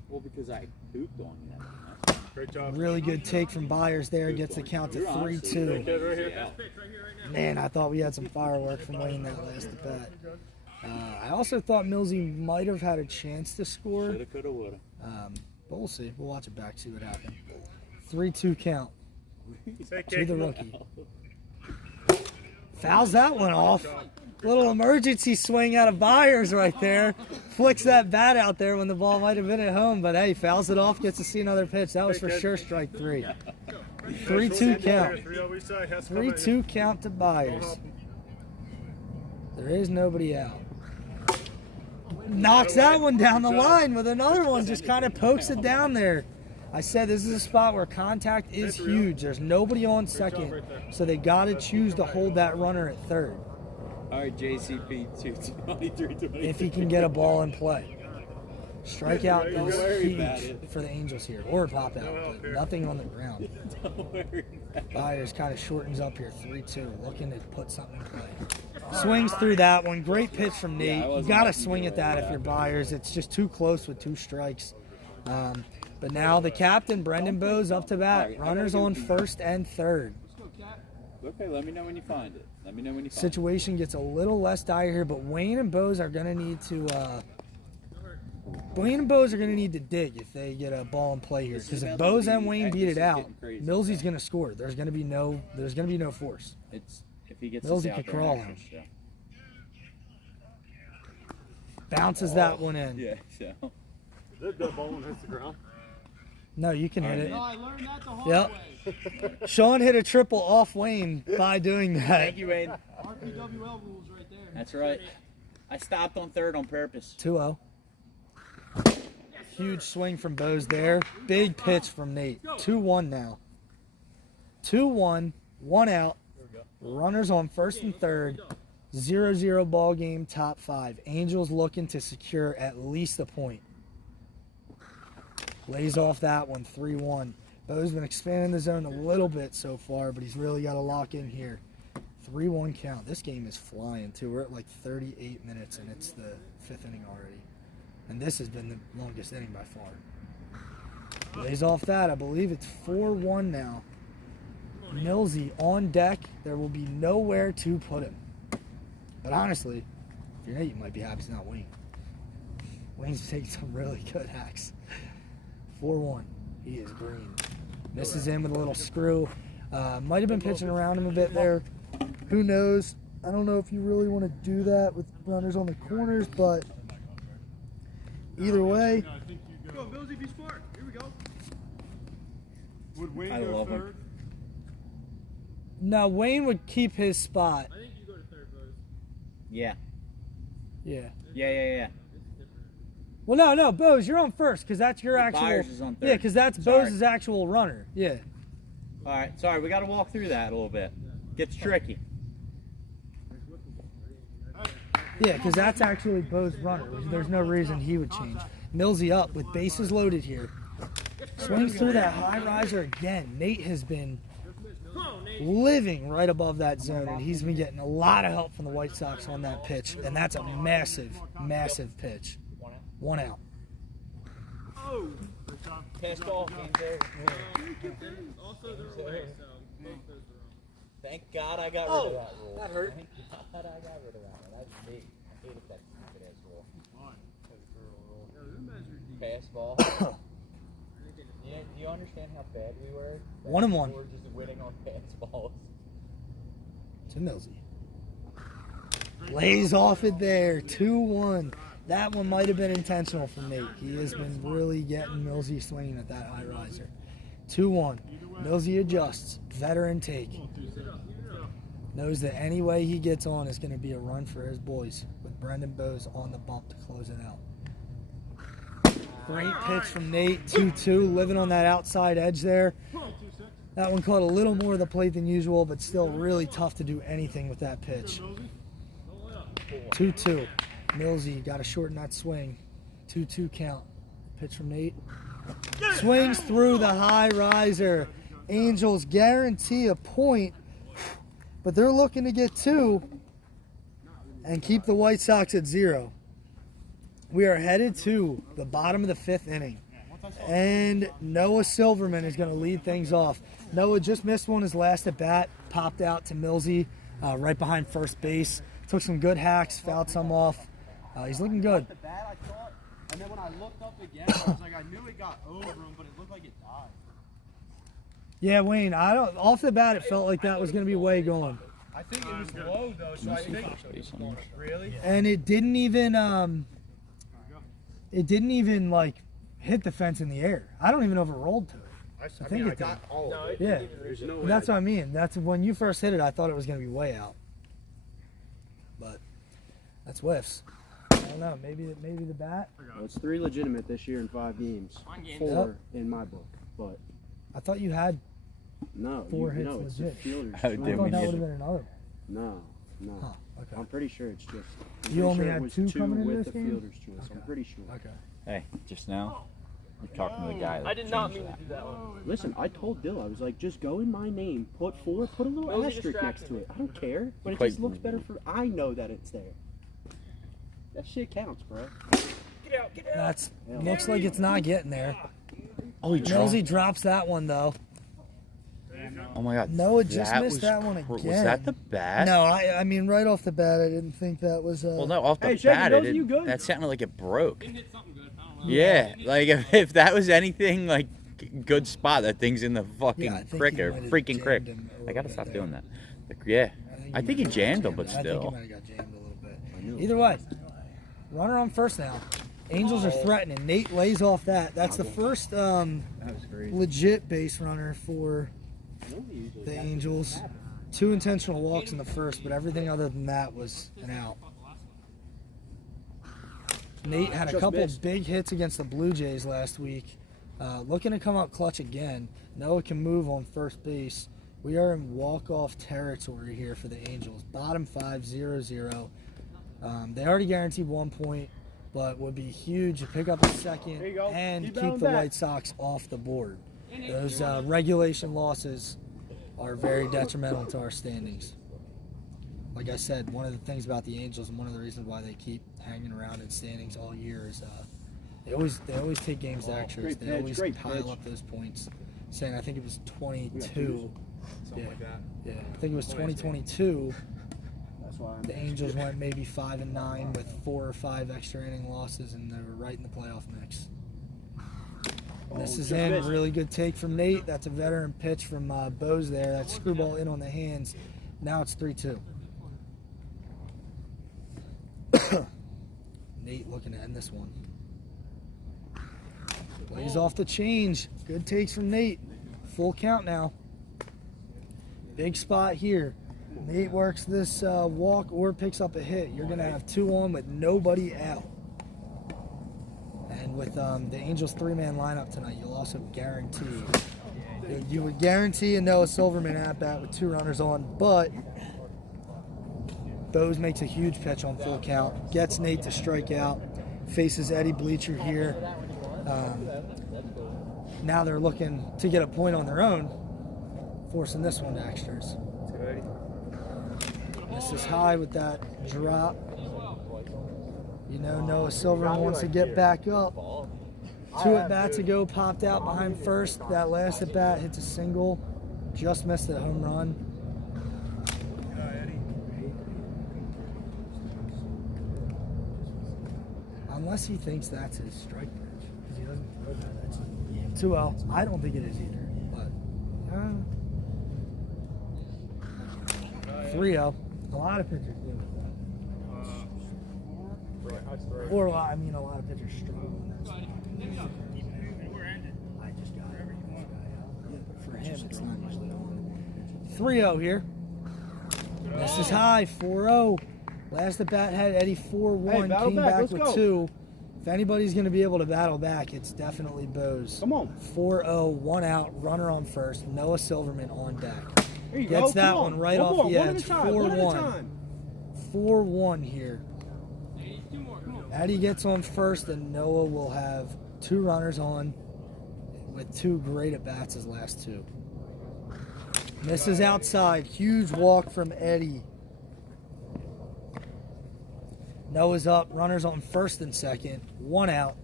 Well, because I pooped on you. Great job. Really good take from Byers there. Gets the count to 3-2. Kid right here. Man, I thought we had some fireworks from Wayne that last at bat. I also thought Millsy might have had a chance to score. Shoulda, coulda, woulda. But we'll see. We'll watch it back, see what happened. 3-2 count Say to the Kate. rookie. Fouls that one off. Little emergency swing out of Byers right there. Flicks that bat out there when the ball might have been at home, but hey, fouls it off, gets to see another pitch. That was for sure strike 3. 3-2 count. 3-2 count to Byers. There is nobody out. Knocks that one down the line with another one, just kind of pokes it down there. I said this is a spot where contact is huge. There's nobody on second, so they got to choose to hold that runner at third. All right, JCP 223. If he can get a ball in play. Strikeout is huge for the Angels here, or pop out, but nothing on the ground. Byers kind of shortens up here, 3-2, looking to put something in play. Swings through that one. Great pitch from Nate. You got to swing at that if you're Byers. It's just too close with 2 strikes. But now the captain, Brendan Boas, up to bat. Runners on first and third. Okay, let me know when you find it. Let me know when you find Situation gets a little less dire here, but Wayne and Boas are going to need to dig if they get a ball in play here. Because if Boas and Wayne beat it out, Millsy's going to score. There's going to be no force. It's if he gets Millsy could crawl him. Bounces that one in. Yeah, so. That ball hits the ground. No, you can hit it. No, I learned that the hard way. Sean hit a triple off Wayne by doing that. Thank you, Wayne. RPWL rules right there. That's right. I stopped on third on purpose. 2-0. Huge swing from Boas there. Big pitch from Nate. 2-1 now. 2-1, 1 out. Runners on first and third. 0-0 ball game, top 5. Angels looking to secure at least a point. Lays off that one, 3-1. Bo's been expanding the zone a little bit so far, but he's really got to lock in here. 3-1 count. This game is flying, too. We're at like 38 minutes, and it's the 5th inning already. And this has been the longest inning by far. Lays off that. I believe it's 4-1 now. Millsy on deck. There will be nowhere to put him. But honestly, if you're Nate, you might be happy it's not Wayne. Wayne's taking some really good hacks. 4-1. He is green. Misses in with a little screw. Might have been pitching around him a bit there. Who knows? I don't know if you really want to do that with runners on the corners, but either way. Go, Millsy, be smart. Here we go. Would Wayne I go love him. third? No, Wayne would keep his spot. I think you go to third, Boas. Yeah. Yeah. Yeah. Well, no, Boas, you're on first because that's your actual. Byers is on third. Yeah, because that's Sorry. Boas' actual runner. Yeah. All right, sorry, we got to walk through that a little bit. Gets tricky. Yeah, because that's actually Bo's runner. There's no reason he would change. Millsy up with bases loaded here. Swings through that high riser again. Nate has been living right above that zone, and he's been getting a lot of help from the White Sox on that pitch, and that's a massive, massive pitch. 1 out. Pass ball. Also, they're away, so both those are wrong. Thank God I got rid of that rule. That hurt. Thank God I got rid of that one. That's me. I hated that stupid ass rule. Pass ball. Do you understand how bad we were? 1-1. We were just winning on pass balls. To Millsy. Lays off it there. 2-1. That one might have been intentional from Nate. He has been really getting Millsy swinging at that high riser. 2-1. Millsy adjusts. Veteran take. Knows that any way he gets on is going to be a run for his boys, with Brendan Boas on the bump to close it out. Great pitch from Nate. 2-2. Living on that outside edge there. That one caught a little more of the plate than usual, but still really tough to do anything with that pitch. 2-2. Millsy got to shorten that swing. 2-2 count. Pitch from Nate. Swings through the high riser. Angels guarantee a point, but they're looking to get 2 and keep the White Sox at 0. We are headed to the bottom of the 5th inning, and Noah Silverman is going to lead things off. Noah just missed one his last at bat, popped out to Millsy right behind first base. Took some good hacks, fouled some off. He's looking good. The bat, I thought, and then when I looked up again, I was like, I knew it got over him, but it looked like it died. Yeah, Wayne, off the bat it felt like that was going to be way gone. I think it was low though, so I think. Really? And it didn't even like hit the fence in the air. I don't even know if it rolled to it. I think mean, I it got all of it. Yeah, There's no but that's what I mean. That's when you first hit it. I thought it was gonna be way out, but that's whiffs. I don't know. Maybe the bat. Well, it's 3 legitimate this year in 5 games. 4 Yep. in my book, but I thought you had no, 4 hits no, it's the legit. fielder's I I choice. didn't thought mean that you- would have been another one. No. Huh, okay. I'm pretty sure it's just. I'm You pretty only sure it had was 2 coming into with this the game? fielder's choice. Okay. I'm pretty sure. Okay. Hey, just now, you're talking to the guy. That I did not changed mean to do that one. Listen, I told Dill, I was like, just go in my name, put 4, put a little Rosie asterisk next distracted to me. it. I don't care, but it Quite- just looks better for. I know that it's there. That shit counts, bro. That's looks like it's not getting there. Oh, he Millsy drops that one though. Oh my God. Noah just that missed was that one Was again. that the bat? No, I mean right off the bat, I didn't think that was. Well, no, off the Hey, Shaky, bat, those it are you didn't, good? that sounded like it broke. Didn't hit something good. I don't know. Yeah, like if that was anything like good spot, that thing's in the fucking Yeah, I think crick he or might have freaking crick. jammed him a I little gotta bit stop there. doing that. Yeah, I think he might have jammed him, but I think he still. might have got jammed a little bit. Either way, runner on first now. Angels are threatening. Nate lays off that. That's the first legit base runner for the Angels. 2 intentional walks in the first, but everything other than that was an out. Nate had a Just couple missed. big hits against the Blue Jays last week. Looking to come out clutch again. Noah can move on first base. We are in walk-off territory here for the Angels. Bottom 5, 0-0. They already guaranteed 1 point, but would be huge to pick up a second There you go. and Keep keep going the back. White Sox off the board. Those regulation losses are very detrimental to our standings. Like I said, one of the things about the Angels and one of the reasons why they keep hanging around in standings all year is they always take games to extras. Great They pitch, always great pile pitch. up those points. Saying I think it was Something 22. like that. Yeah, I think it was 2022. That's why I'm. The Angels went maybe 5-9 with 4 or 5 extra inning losses, and they were right in the playoff mix. This is just in. missed. Really good take from Nate. That's a veteran pitch from Boas there. That screwball in on the hands. Now it's 3-2. Nate looking to end this one. Plays off the change. Good takes from Nate. Full count now. Big spot here. Nate works this walk or picks up a hit. You're going to have 2 on with nobody out. And with the Angels 3-man lineup tonight, you'll also guarantee. You would guarantee a Noah Silverman at bat with 2 runners on, but Boas makes a huge pitch on full count, gets Nate to strike out, faces Eddie Bleacher here. Now they're looking to get a point on their own, forcing this one to extras. This is high with that drop. You know, Noah Silverman wants to get back up. 2 at-bats ago, popped out behind first. That last at-bat hits a single. Just missed a home run. Unless he thinks that's his strike pitch. Because he doesn't throw that. That's 2-0. I don't think it is either. But 3-0. A lot of pitchers do. Or a lot of pitchers struggle. I just got it. But for him, it's not usually on. 3-0 here. This is high. 4-0. Last at bat had Eddie 4-1. battle Came back, back let's with go. 2. If anybody's going to be able to battle back, it's definitely Boas. Come on. 4-0, 1 out, runner on first. Noah Silverman on deck. There you Gets go. that Come one on. right One off more, the one at a edge. time, one at a 4-1. time. 4-1 here. Eddie gets on first, and Noah will have 2 runners on with 2 great at-bats his last 2. Misses outside. Huge walk from Eddie. Noah's up. Runners on first and second. 1 out.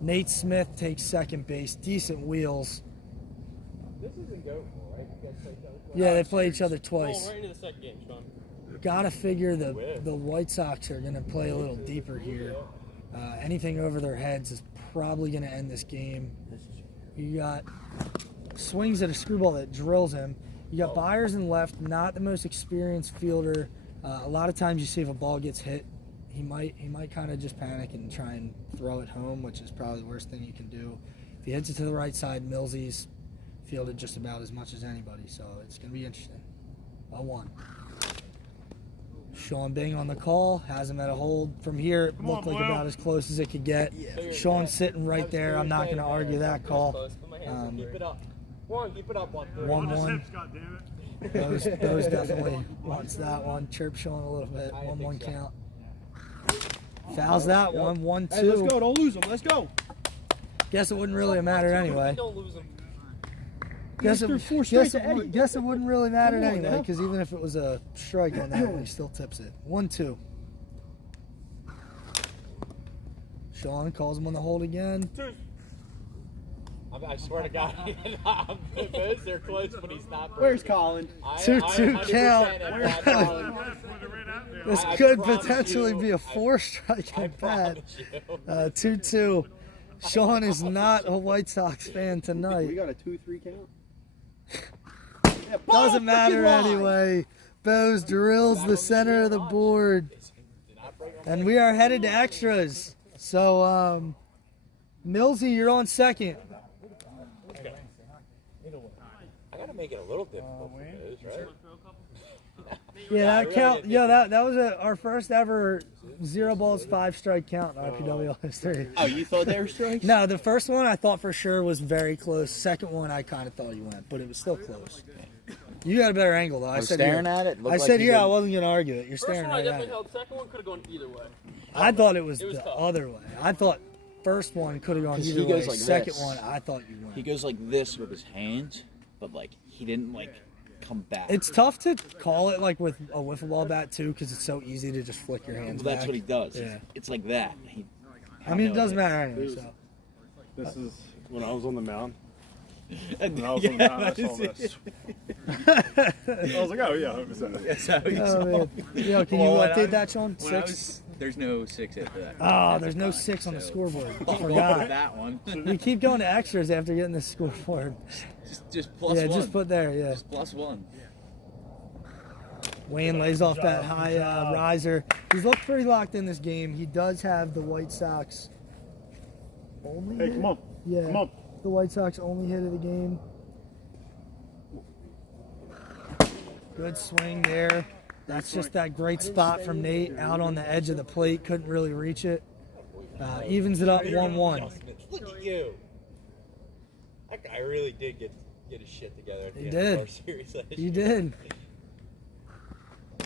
Nate Smith takes second base. Decent wheels. This isn't Goatmore, right? You guys play Goatmore? Yeah, they play each other Oh, twice. right into the second game, Sean. Gotta figure the White Sox are gonna play a little deeper here. Anything over their heads is probably gonna end this game. You got swings at a screwball that drills him. You got Byers in left, not the most experienced fielder. A lot of times you see if a ball gets hit, he might kind of just panic and try and throw it home, which is probably the worst thing you can do. If he hits it to the right side, Millsy's fielded just about as much as anybody, so it's going to be interesting. 0-1. Sean Bing on the call, has him at a hold. From here, it looked like about as close as it could get. Sean's sitting right there. I'm not going to argue that call. Keep it up. Keep it up. 1-1. Boas definitely wants that one. Chirp Sean a little bit. 1-1 count. Fouls that one. 1-2. Hey, let's go. Don't lose them. Let's go. Guess it wouldn't really matter anyway. Don't lose them. Guess it wouldn't really matter anyway, because even if it was a strike on that one, he still tips it. 1-2. Sean calls him on the hold again. I swear to God, they're close, but he's not. Where's Colin? 2-2 count. This could potentially be a 4-strike at bat. 2-2. Sean is not a White Sox fan tonight. We got a 2-3 count. Doesn't matter anyway. Boas drills the center of the board. And we are headed to extras. So, Millsy, you're on second. I gotta make it a little difficult for those, right? Yeah, that count. Yeah, that was our first ever 0 balls 5-strike count in RPWL history. Oh, you thought they were strikes? No, the first one I thought for sure was very close. Second one I kind of thought he went, but it was still close. You got a better angle though. I said staring at it. I said here I wasn't gonna argue it. You're First staring one I right at definitely it. held. Second one could have gone either way. I thought it was the tough. other way. I thought first one could have gone either he way. goes like Second this. one I thought you went. He goes like this with his hands, but like he didn't like come back. It's tough to call it like with a wiffle ball bat too, because it's so easy to just flick your hands Well, that's back. what he does. Yeah. It's like that. I mean, it doesn't matter anyway. So. This is when I was on the mound. When I was on the mound, I saw this. I was like, oh yeah, 100%. That's how he Oh, man. Yo, can you update that, Sean? 6? There's no 6 after that. Oh, there's no 6 on the scoreboard. I Forgot forgot. that one. We keep going to extras after getting the scoreboard. Just plus Yeah, one. just put there, yeah. Just plus one. Wayne lays off that high riser. He's looked pretty locked in this game. He does have the White Sox only Hey, hit. come on. Yeah, Come on. the White Sox only hit of the game. Good swing there. That's just that great spot from Nate out on the edge of the plate. Couldn't really reach it. Evens it up 1-1. Look at you. That guy really did get his shit together at the He end did. of our series last He year. did.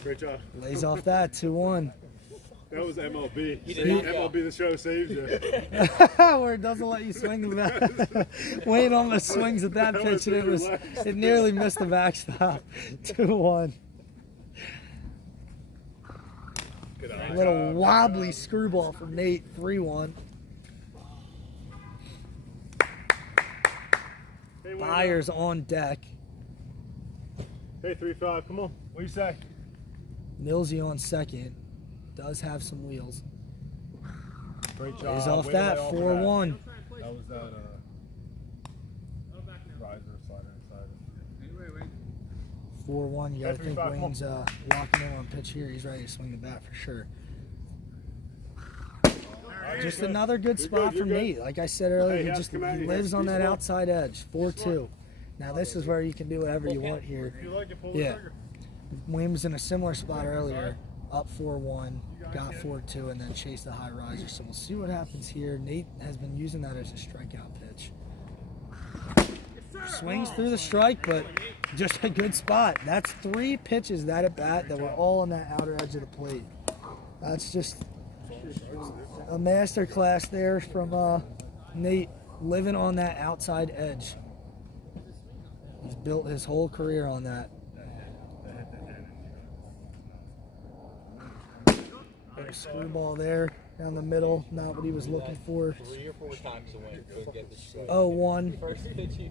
Great job. Lays off that 2-1. That was MLB. He did not go. MLB the show saved you. Where it doesn't let you swing the bat. Wayne almost swings at that pitch and it nearly missed the backstop. 2-1. A little wobbly screwball from Nate. 3-1. Byers on deck. Hey, 3-5. Come on. What do you say? Millsy on second. Does have some wheels. Great job. He's off Way to that. lay off 4-1. That was that riser slider inside. 4-1. You got to think 3-5, come on. Wayne's locking in on pitch here. He's ready to swing the bat for sure. Just another good spot you're from good. Nate. Like I said earlier, Hey, he has just to come out, he he lives has on to that be outside edge. 4-2. Now this is where you can do whatever you want here. If you like it, pull the Yeah. trigger. Wayne was in a similar spot earlier, up 4-1, got 4-2, and then chased the high riser. So we'll see what happens here. Nate has been using that as a strikeout pitch. Swings through the strike, but just a good spot. That's 3 pitches that at bat that were all on that outer edge of the plate. That's just a master class there from Nate, living on that outside edge. He's built his whole career on that. Got a screwball there down the middle, not what he was looking for. 3 or 4 times to win. Couldn't get the strike. 0-1. First pitch he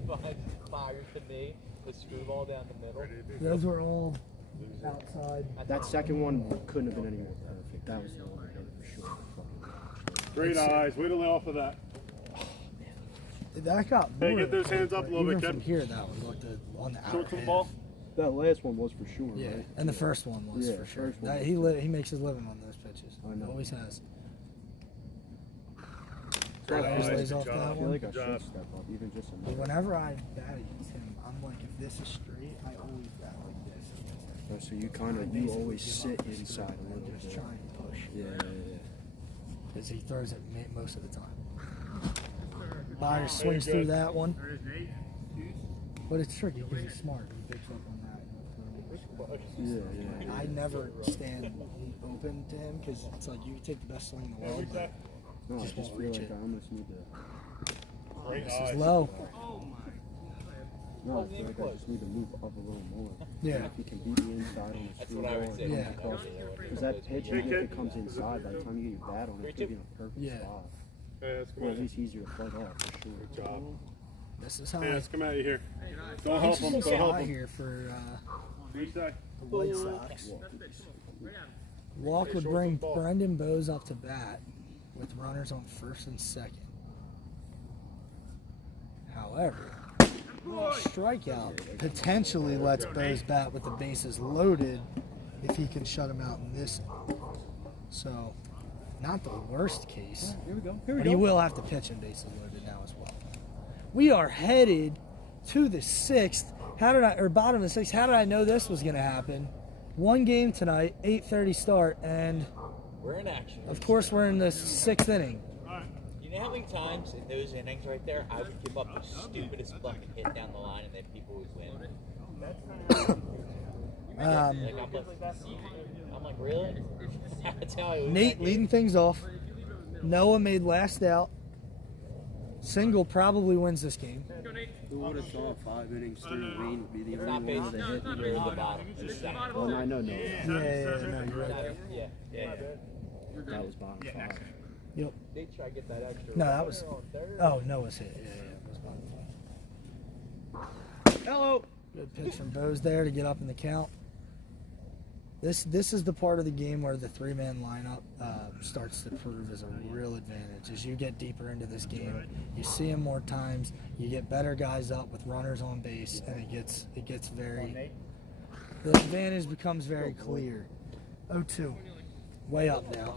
fired to me, the screwball down the middle. Those were all outside. That second one couldn't have been any more perfect. That was the one I hit for sure. Great eyes. Way to lay off of that. That got Hey, more get those hands up a little even bit, from kid. here, that one looked on the Short outer to the edge. ball. That last one was for sure, Yeah, right? and the first one was Yeah, for sure. first one That, was he makes his living on those pitches. I know. Always has. Nice, Always lays good off job. that I feel one. like I Good job. should step up, even just a But minute. whenever I bat against him, I'm like, if this is straight, I always bat like this. Oh, so you always sit inside a little Just bit. try and push. Yeah. Because he throws it most of the time. Myers swings through that one. But it's tricky because he's smart. He picks up on that. Yeah. I never stand open to him because it's like you can take the best swing in the world, but No, I just just won't feel reach like it. I almost need to. This is low. No, I feel like I just need to move up a little more. Yeah. If he can beat me inside on the screwball, Yeah. because that pitch, even if it comes inside, by the time you get your bat on it, it's gonna be in a perfect Yeah. spot. Hey, let's come Or at at you. least easier to plug off for sure. Good job. This is how Hey, I let's come at you here. Don't help him. interesting Don't help spot him. here for What do you say? the White Sox. Walk would bring Brendan Boas up to bat with runners on first and second. However, strikeout potentially lets Boas bat with the bases loaded if he can shut him out in this inning. So, not the worst case. Here we go. But he will have to pitch in bases loaded now as well. We are headed to the sixth. Bottom of the sixth. How did I know this was going to happen? One game tonight, 8:30 start, and We're in action. of course we're in the sixth inning. You know how many times in those innings right there, I would give up the stupidest fucking hit down the line and then people would win? I'm like, really? That's how I win Nate that game? leading things off. Noah made last out. Single probably wins this game. Who would have thought 5 innings through Wayne would be the It's not only one based with a hit? near the bottom. It's the second. Well, I know no. Yeah, no, you're right there. Yeah. That was bottom 5. Yep. They try to get that extra. No, that was. Oh, Noah's hit. Yeah, it was bottom five. Hello. Good pitch from Boas there to get up in the count. This is the part of the game where the three-man lineup starts to prove as a real advantage. As you get deeper into this game, you see him more times. You get better guys up with runners on base, and it gets very. The advantage becomes very clear. 0-2, way up now.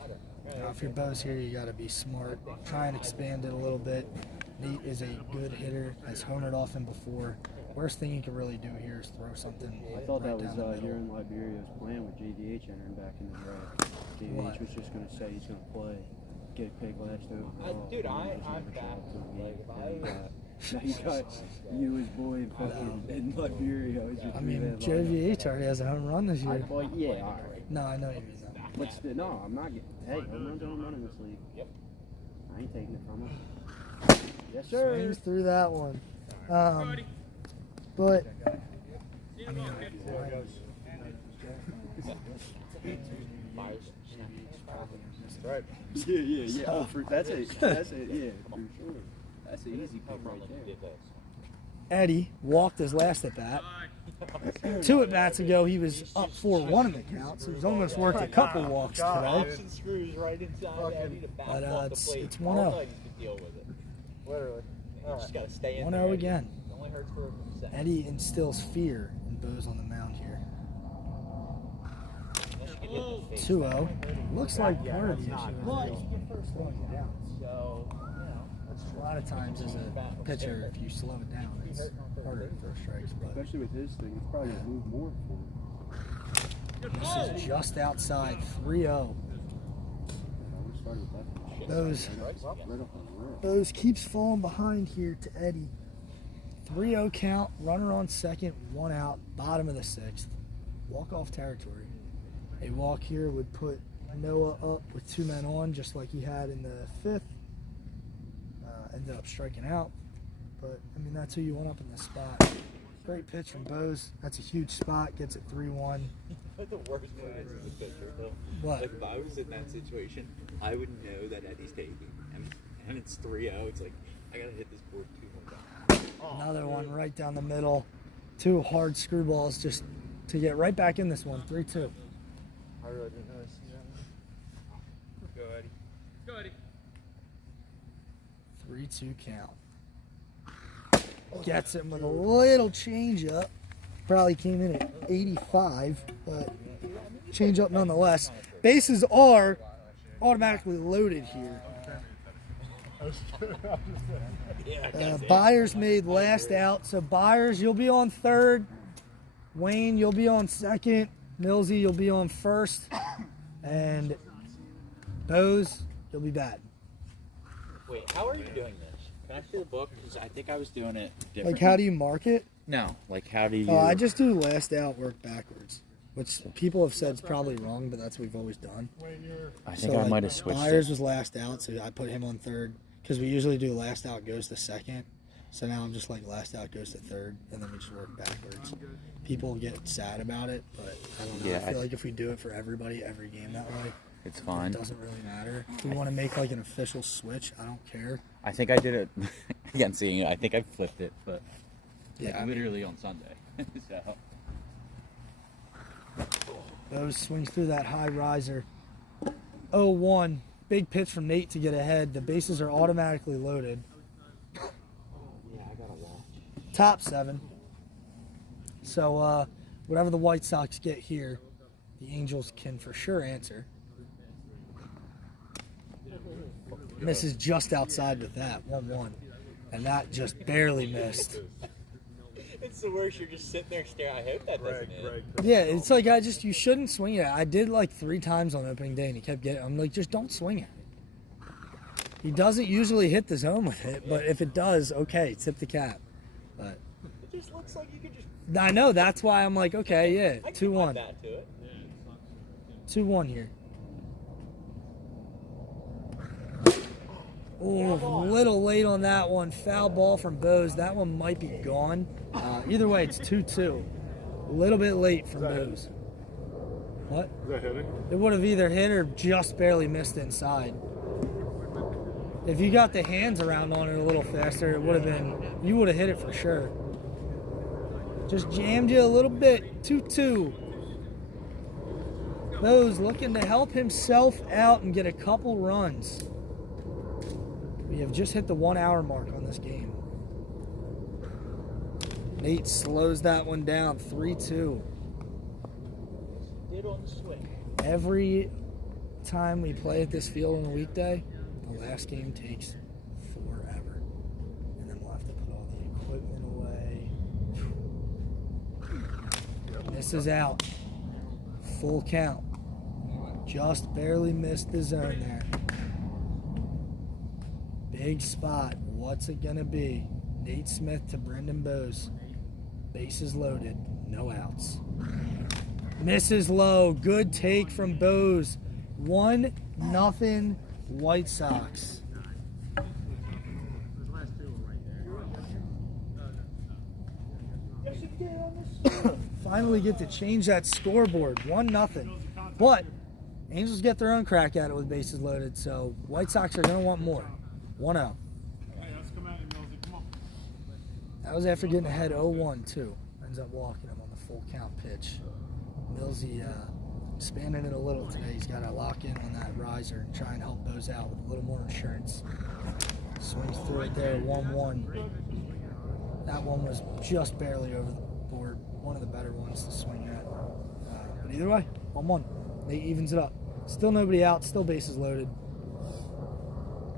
Now, if you're Boas here, you got to be smart. Try and expand it a little bit. Nate is a good hitter, has homered off him before. Worst thing you can really do here is throw something. I thought that right was down the middle. here in Liberia was playing with JVH entering back in the draft. JVH was just going to say he's going to play, get a pick last overall. Dude, and I'm he was never back. shot to the Like, league. if I- Now you got you, his boy, fucking in Liberia. I mean, JVH already has a home run this year. Well, yeah, all right. No, I know you mean that. But still, no, I'm not getting. Hey, home run's home run in this league. Yep. I ain't taking it from him. Yes, sir. Swings through that one. But I mean, Right. Yeah. Oh, that's it. Yeah, for sure. That's an easy pick right there. Eddie walked his last at bat. 2 at bats ago, he was up 4-1 in the count, so he's almost worked a couple walks today. Screws right inside Eddie to bounce But off the it's plate. 1-0. All night you could deal with it. Literally. You just gotta stay in 1-0 there. again. It only hurts for a second. Eddie instills fear in Boas on the mound here. Unless you get hit in the face. 2-0. Looks like part of the issue is slowing it down. So, A lot of times as a pitcher, if you slow it down, it's harder to throw strikes. But Especially with his thing, it's probably gonna move more for him. this is just outside 3-0. I would have started with that. Boas Right up on the rim. Boas keeps falling behind here to Eddie. 3-0 count, runner on second, 1 out, bottom of the 6th. Walk-off territory. A walk here would put Noah up with 2 men on, just like he had in the 5th. Ended up striking out. But, I mean, that's who you want up in this spot. Great pitch from Boas. That's a huge spot. Gets it 3-1. the worst part is as a pitcher, though. What? Like, if I was in that situation, I would know that Eddie's taking. And it's 3-0. It's like, I gotta hit this board 2 more times. Another one right down the middle. 2 hard screwballs just to get right back in this one. 3-2. I really didn't know see that. Go, Eddie. Go, Eddie. 3-2 count. Gets him with a little change up. Probably came in at 85, but change up nonetheless. Bases are automatically loaded here. Byers made last out, so Byers, you'll be on third. Wayne, you'll be on second. Millsy, you'll be on first. And Boas, you'll be batting. Wait, how are you doing this? Can I see the book? Because I think I was doing it different. Like, how do you mark it? No, like how do you... Oh, I just do last out, work backwards. Which people have said is probably wrong, but that's what we've always done. I think I might have switched Byers it. was last out, so I put him on third. Because we usually do last out goes to second. So now I'm just like last out goes to third, and then we just work backwards. People get sad about it, but I don't know. Yeah, I feel like if we do it for everybody, every game that way, it's fine. It doesn't really matter. If we want to make like an official switch, I don't care. I think I did it, again, seeing it, I think I flipped it, but Yeah, like, literally on Sunday. So. Those swings through that high riser. 0-1. Big pitch from Nate to get ahead. The bases are automatically loaded. Yeah, I gotta watch. Top 7. So whatever the White Sox get here, the Angels can for sure answer. Misses just outside with that, 1-1. And that just barely missed. It's the worst. You're just sitting there staring. I hope that doesn't hit. Yeah, it's like you shouldn't swing it. I did like 3 times on opening day and he kept getting, I'm like, just don't swing it. He doesn't usually hit the zone with it, but if it does, okay, tip the cap. But It just looks like you could just... I know, that's why I'm like, okay, yeah, I can 2-1. add that to it. 2-1 here. Oh, a little late on that one. Foul ball from Boas. That one might be gone. Either way, it's 2-2. A little bit late from Boas. What? Is that hitting? It would have either hit or just barely missed inside. If you got the hands around on it a little faster, it would have been, you would have hit it for sure. Just jammed you a little bit. 2-2. Boas looking to help himself out and get a couple runs. We have just hit the 1 hour mark on this game. Nate slows that one down, 3-2. Did on the swing. Every time we play at this field on a weekday, the last game takes forever. And then we'll have to put all the equipment away. This is out. Full count. Just barely missed the zone there. Big spot. What's it going to be? Nate Smith to Brendan Boas. Bases loaded. No outs. Misses low. Good take from Boas. 1-0 White Sox. Finally get to change that scoreboard. 1-0. But Angels get their own crack at it with bases loaded, so White Sox are going to want more. 1-0. That was after getting ahead 0-1 too. Ends up walking him on the full count pitch. Millsy expanding it a little today. He's got to lock in on that riser and try and help Boas out with a little more insurance. Swings through it there, 1-1. That one was just barely over the board. One of the better ones to swing at. But either way, 1-1. Nate evens it up. Still nobody out, still bases loaded.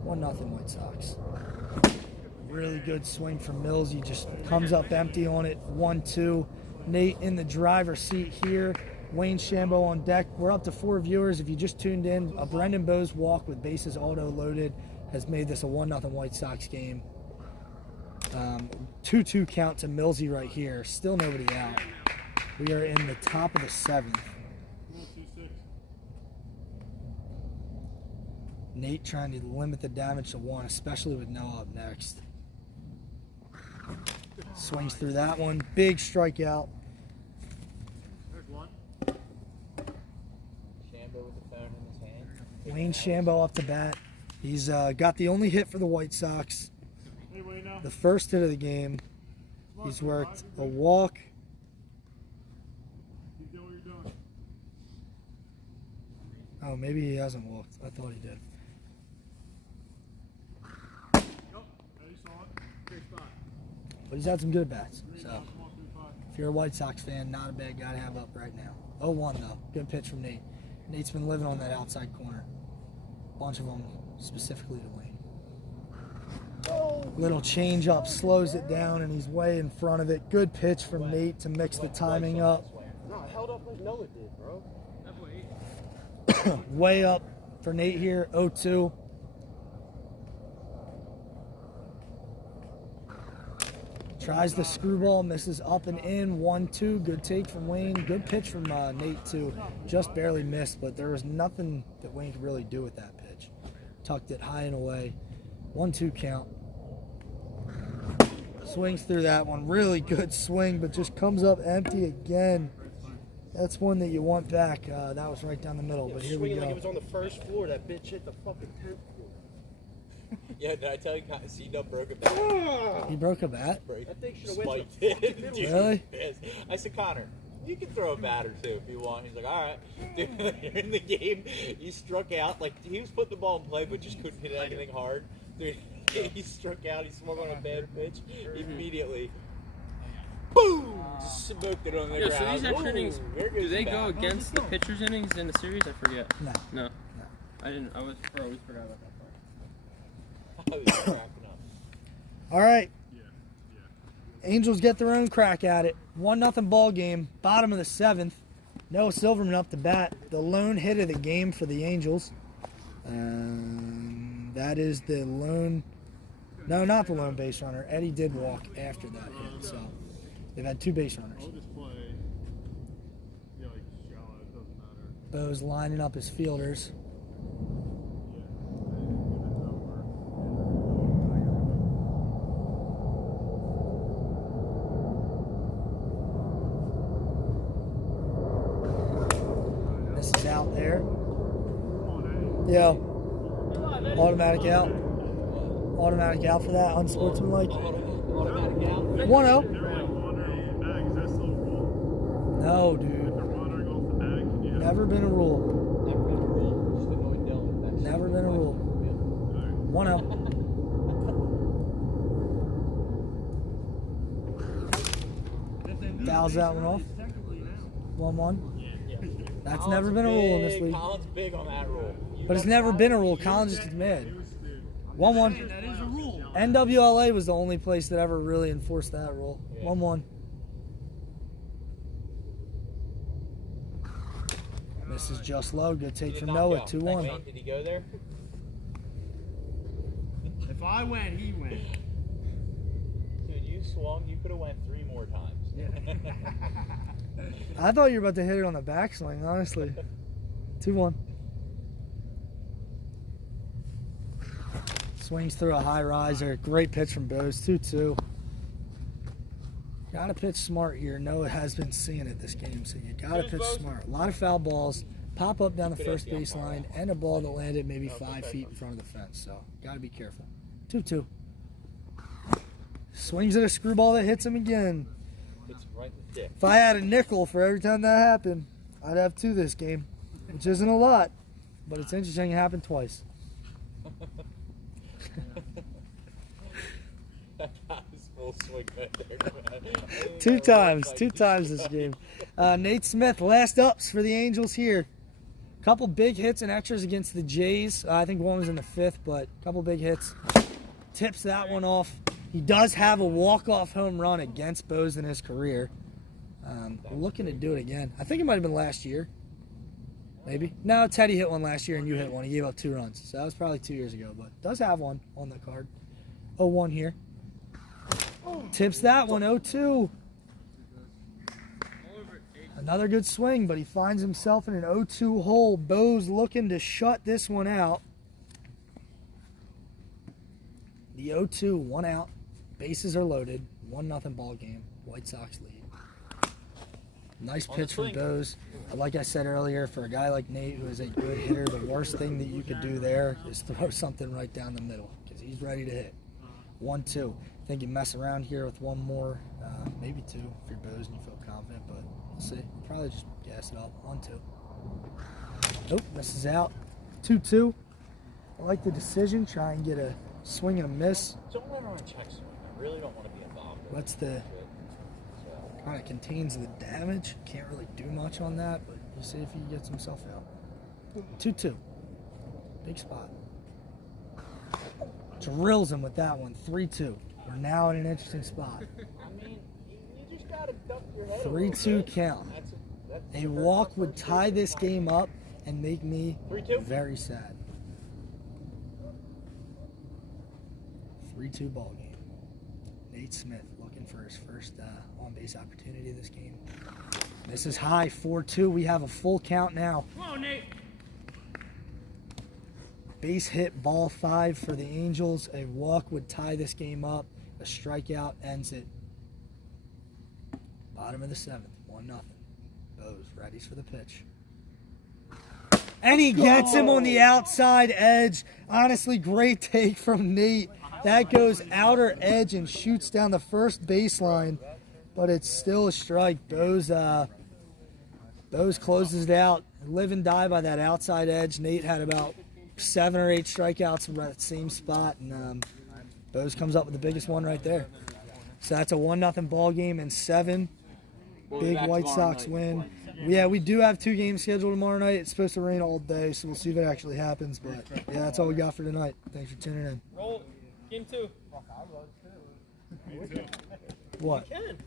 1-0 White Sox. Really good swing from Mills. He just comes up empty on it. 1-2. Nate in the driver's seat here. Wayne Shambo on deck. We're up to 4 viewers. If you just tuned in, a Brendan Boas walk with bases auto loaded has made this a 1-0 White Sox game. 2-2 count to Millsy right here. Still nobody out. We are in the top of the 7th. Nate trying to limit the damage to 1, especially with Noah up next. Swings through that one. Big strikeout. There's one. Shambo with the phone in his hand. Wayne Shambo up to bat. He's got the only hit for the White Sox. Hey, Wayne, now. The first hit of the game. He's worked a walk. Keep doing what you're doing. Oh, maybe he hasn't walked. I thought he did. Yep. Yeah, you saw it. Great spot. But he's had some good bats. So If you're a White Sox fan, not a bad guy to have up right now. 0-1 though. Good pitch from Nate. Nate's been living on that outside corner. Bunch of them specifically to Wayne. Little change up, slows it down, and he's way in front of it. Good pitch from Nate to mix the timing up. No, it held up like Noah did, bro. Way up for Nate here, 0-2. Tries the screwball, misses up and in, 1-2. Good take from Wayne. Good pitch from Nate too. Just barely missed, but there was nothing that Wayne could really do with that pitch. Tucked it high and away. 1-2 count. Swings through that one. Really good swing, but just comes up empty again. That's one that you want back. That was right down the middle, but here we go. Like it was on the first floor. That bitch hit the fucking 10th floor. Yeah, did I tell you C-Dub broke a bat? He broke a bat? That thing should have went Spiked to the it. fucking middle. Dude, Really? yes. I said, Connor, you can throw a bat or two if you want. He's like, all right. Dude, in the game, he struck out. Like, he was putting the ball in play, but just couldn't hit anything hard. Dude, he struck out. He swung on a bad pitch. Immediately, boom! Just smoked it on the Yeah, ground. so these extra innings, There goes do they the go bat. against the pitcher's innings in the series? I forget. No. No. I didn't. I always forgot about that part. I was cracking up. All right. Angels get their own crack at it. 1-0 ball game. Bottom of the 7th. Noah Silverman up to bat. The lone hit of the game for the Angels. That is the lone. No, not the lone base runner. Eddie did walk after that hit. So they've had 2 base runners. I'll just play. Yeah, like shallow. It doesn't matter. Boas lining up his fielders. This is out there. Yeah. Automatic out. Automatic out for that. Unsportsmanlike. 1-0. No, dude. Never been a rule. Never been a rule. 1-0. Fouls that one off. 1-1. That's never been a rule in this league. Colin's big on that rule. But it's never been a rule. Collins just gets mad. 1-1. That is a rule. NWLA was the only place that ever really enforced that rule. 1-1. This is just low. Good take from Noah. 2-1. Did he go there? If I went, he went. Dude, you swung. You could have went 3 more times. I thought you were about to hit it on the backswing, honestly. 2-1. Swings through a high riser. Great pitch from Boas. 2-2. Got to pitch smart here. Noah has been seeing it this game, so you got to pitch smart. A lot of foul balls. Pop up down the first baseline and a ball that landed maybe 5 feet in front of the fence. So got to be careful. 2-2. Swings at a screwball that hits him again. It's right in the dick. If I had a nickel for every time that happened, I'd have 2 this game, which isn't a lot, but it's interesting it happened twice. That was full swing right there. 2 times this game. Nate Smith, last ups for the Angels here. Couple big hits and extras against the Jays. I think one was in the 5th, but a couple big hits. Tips that one off. He does have a walk-off home run against Boas in his career. Looking to do it again. I think it might have been last year. Maybe. No, Teddy hit one last year and you hit one. He gave up 2 runs. So that was probably 2 years ago, but does have one on the card. 0-1 here. Tips that one, 0-2. Another good swing, but he finds himself in an 0-2 hole. Boas looking to shut this one out. The 0-2, 1 out. Bases are loaded. 1-0 ball game. White Sox lead. Nice pitch from Boas. Like I said earlier, for a guy like Nate who is a good hitter, the worst thing that you could do there is throw something right down the middle because he's ready to hit. 1-2. I think you mess around here with 1 more, maybe 2 if you're Boas and you feel confident, but we'll see. Probably just gas it up. 1-2. Nope, misses out. 2-2. I like the decision. Try and get a swing and a miss. Don't let her on check swing. I really don't want to be involved. What's the Kind of contains the damage. Can't really do much on that, but we'll see if he gets himself out. 2-2. Big spot. Drills him with that one. 3-2. We're now in an interesting spot. I mean, you just gotta duck your head. 3-2 count. A walk would tie this game up and make me 3-2? very sad. 3-2 ball game. Nate Smith looking for his first on-base opportunity this game. This is high, 4-2. We have a full count now. Come on, Nate. Base hit, ball 5 for the Angels. A walk would tie this game up. A strikeout ends it. Bottom of the 7th, 1-0. Boas readies for the pitch. And he gets him on the outside edge. Honestly, great take from Nate. That goes outer edge and shoots down the first baseline, but it's still a strike. Boas closes it out. Live and die by that outside edge. Nate had about 7 or 8 strikeouts from that same spot, and Boas comes up with the biggest one right there. So that's a 1-0 ball game in 7. Big White Sox win. Yeah, we do have 2 games scheduled tomorrow night. It's supposed to rain all day, so we'll see if it actually happens. But yeah, that's all we got for tonight. Thanks for tuning in. Roll game 2. What? You can.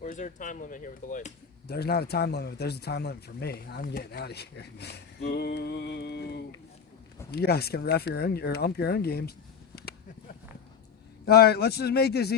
Or is there a time limit here with the lights? There's not a time limit. There's a time limit for me. I'm getting out of here. Boo. You guys can ref your own or ump your own games. All right, let's just make this easy.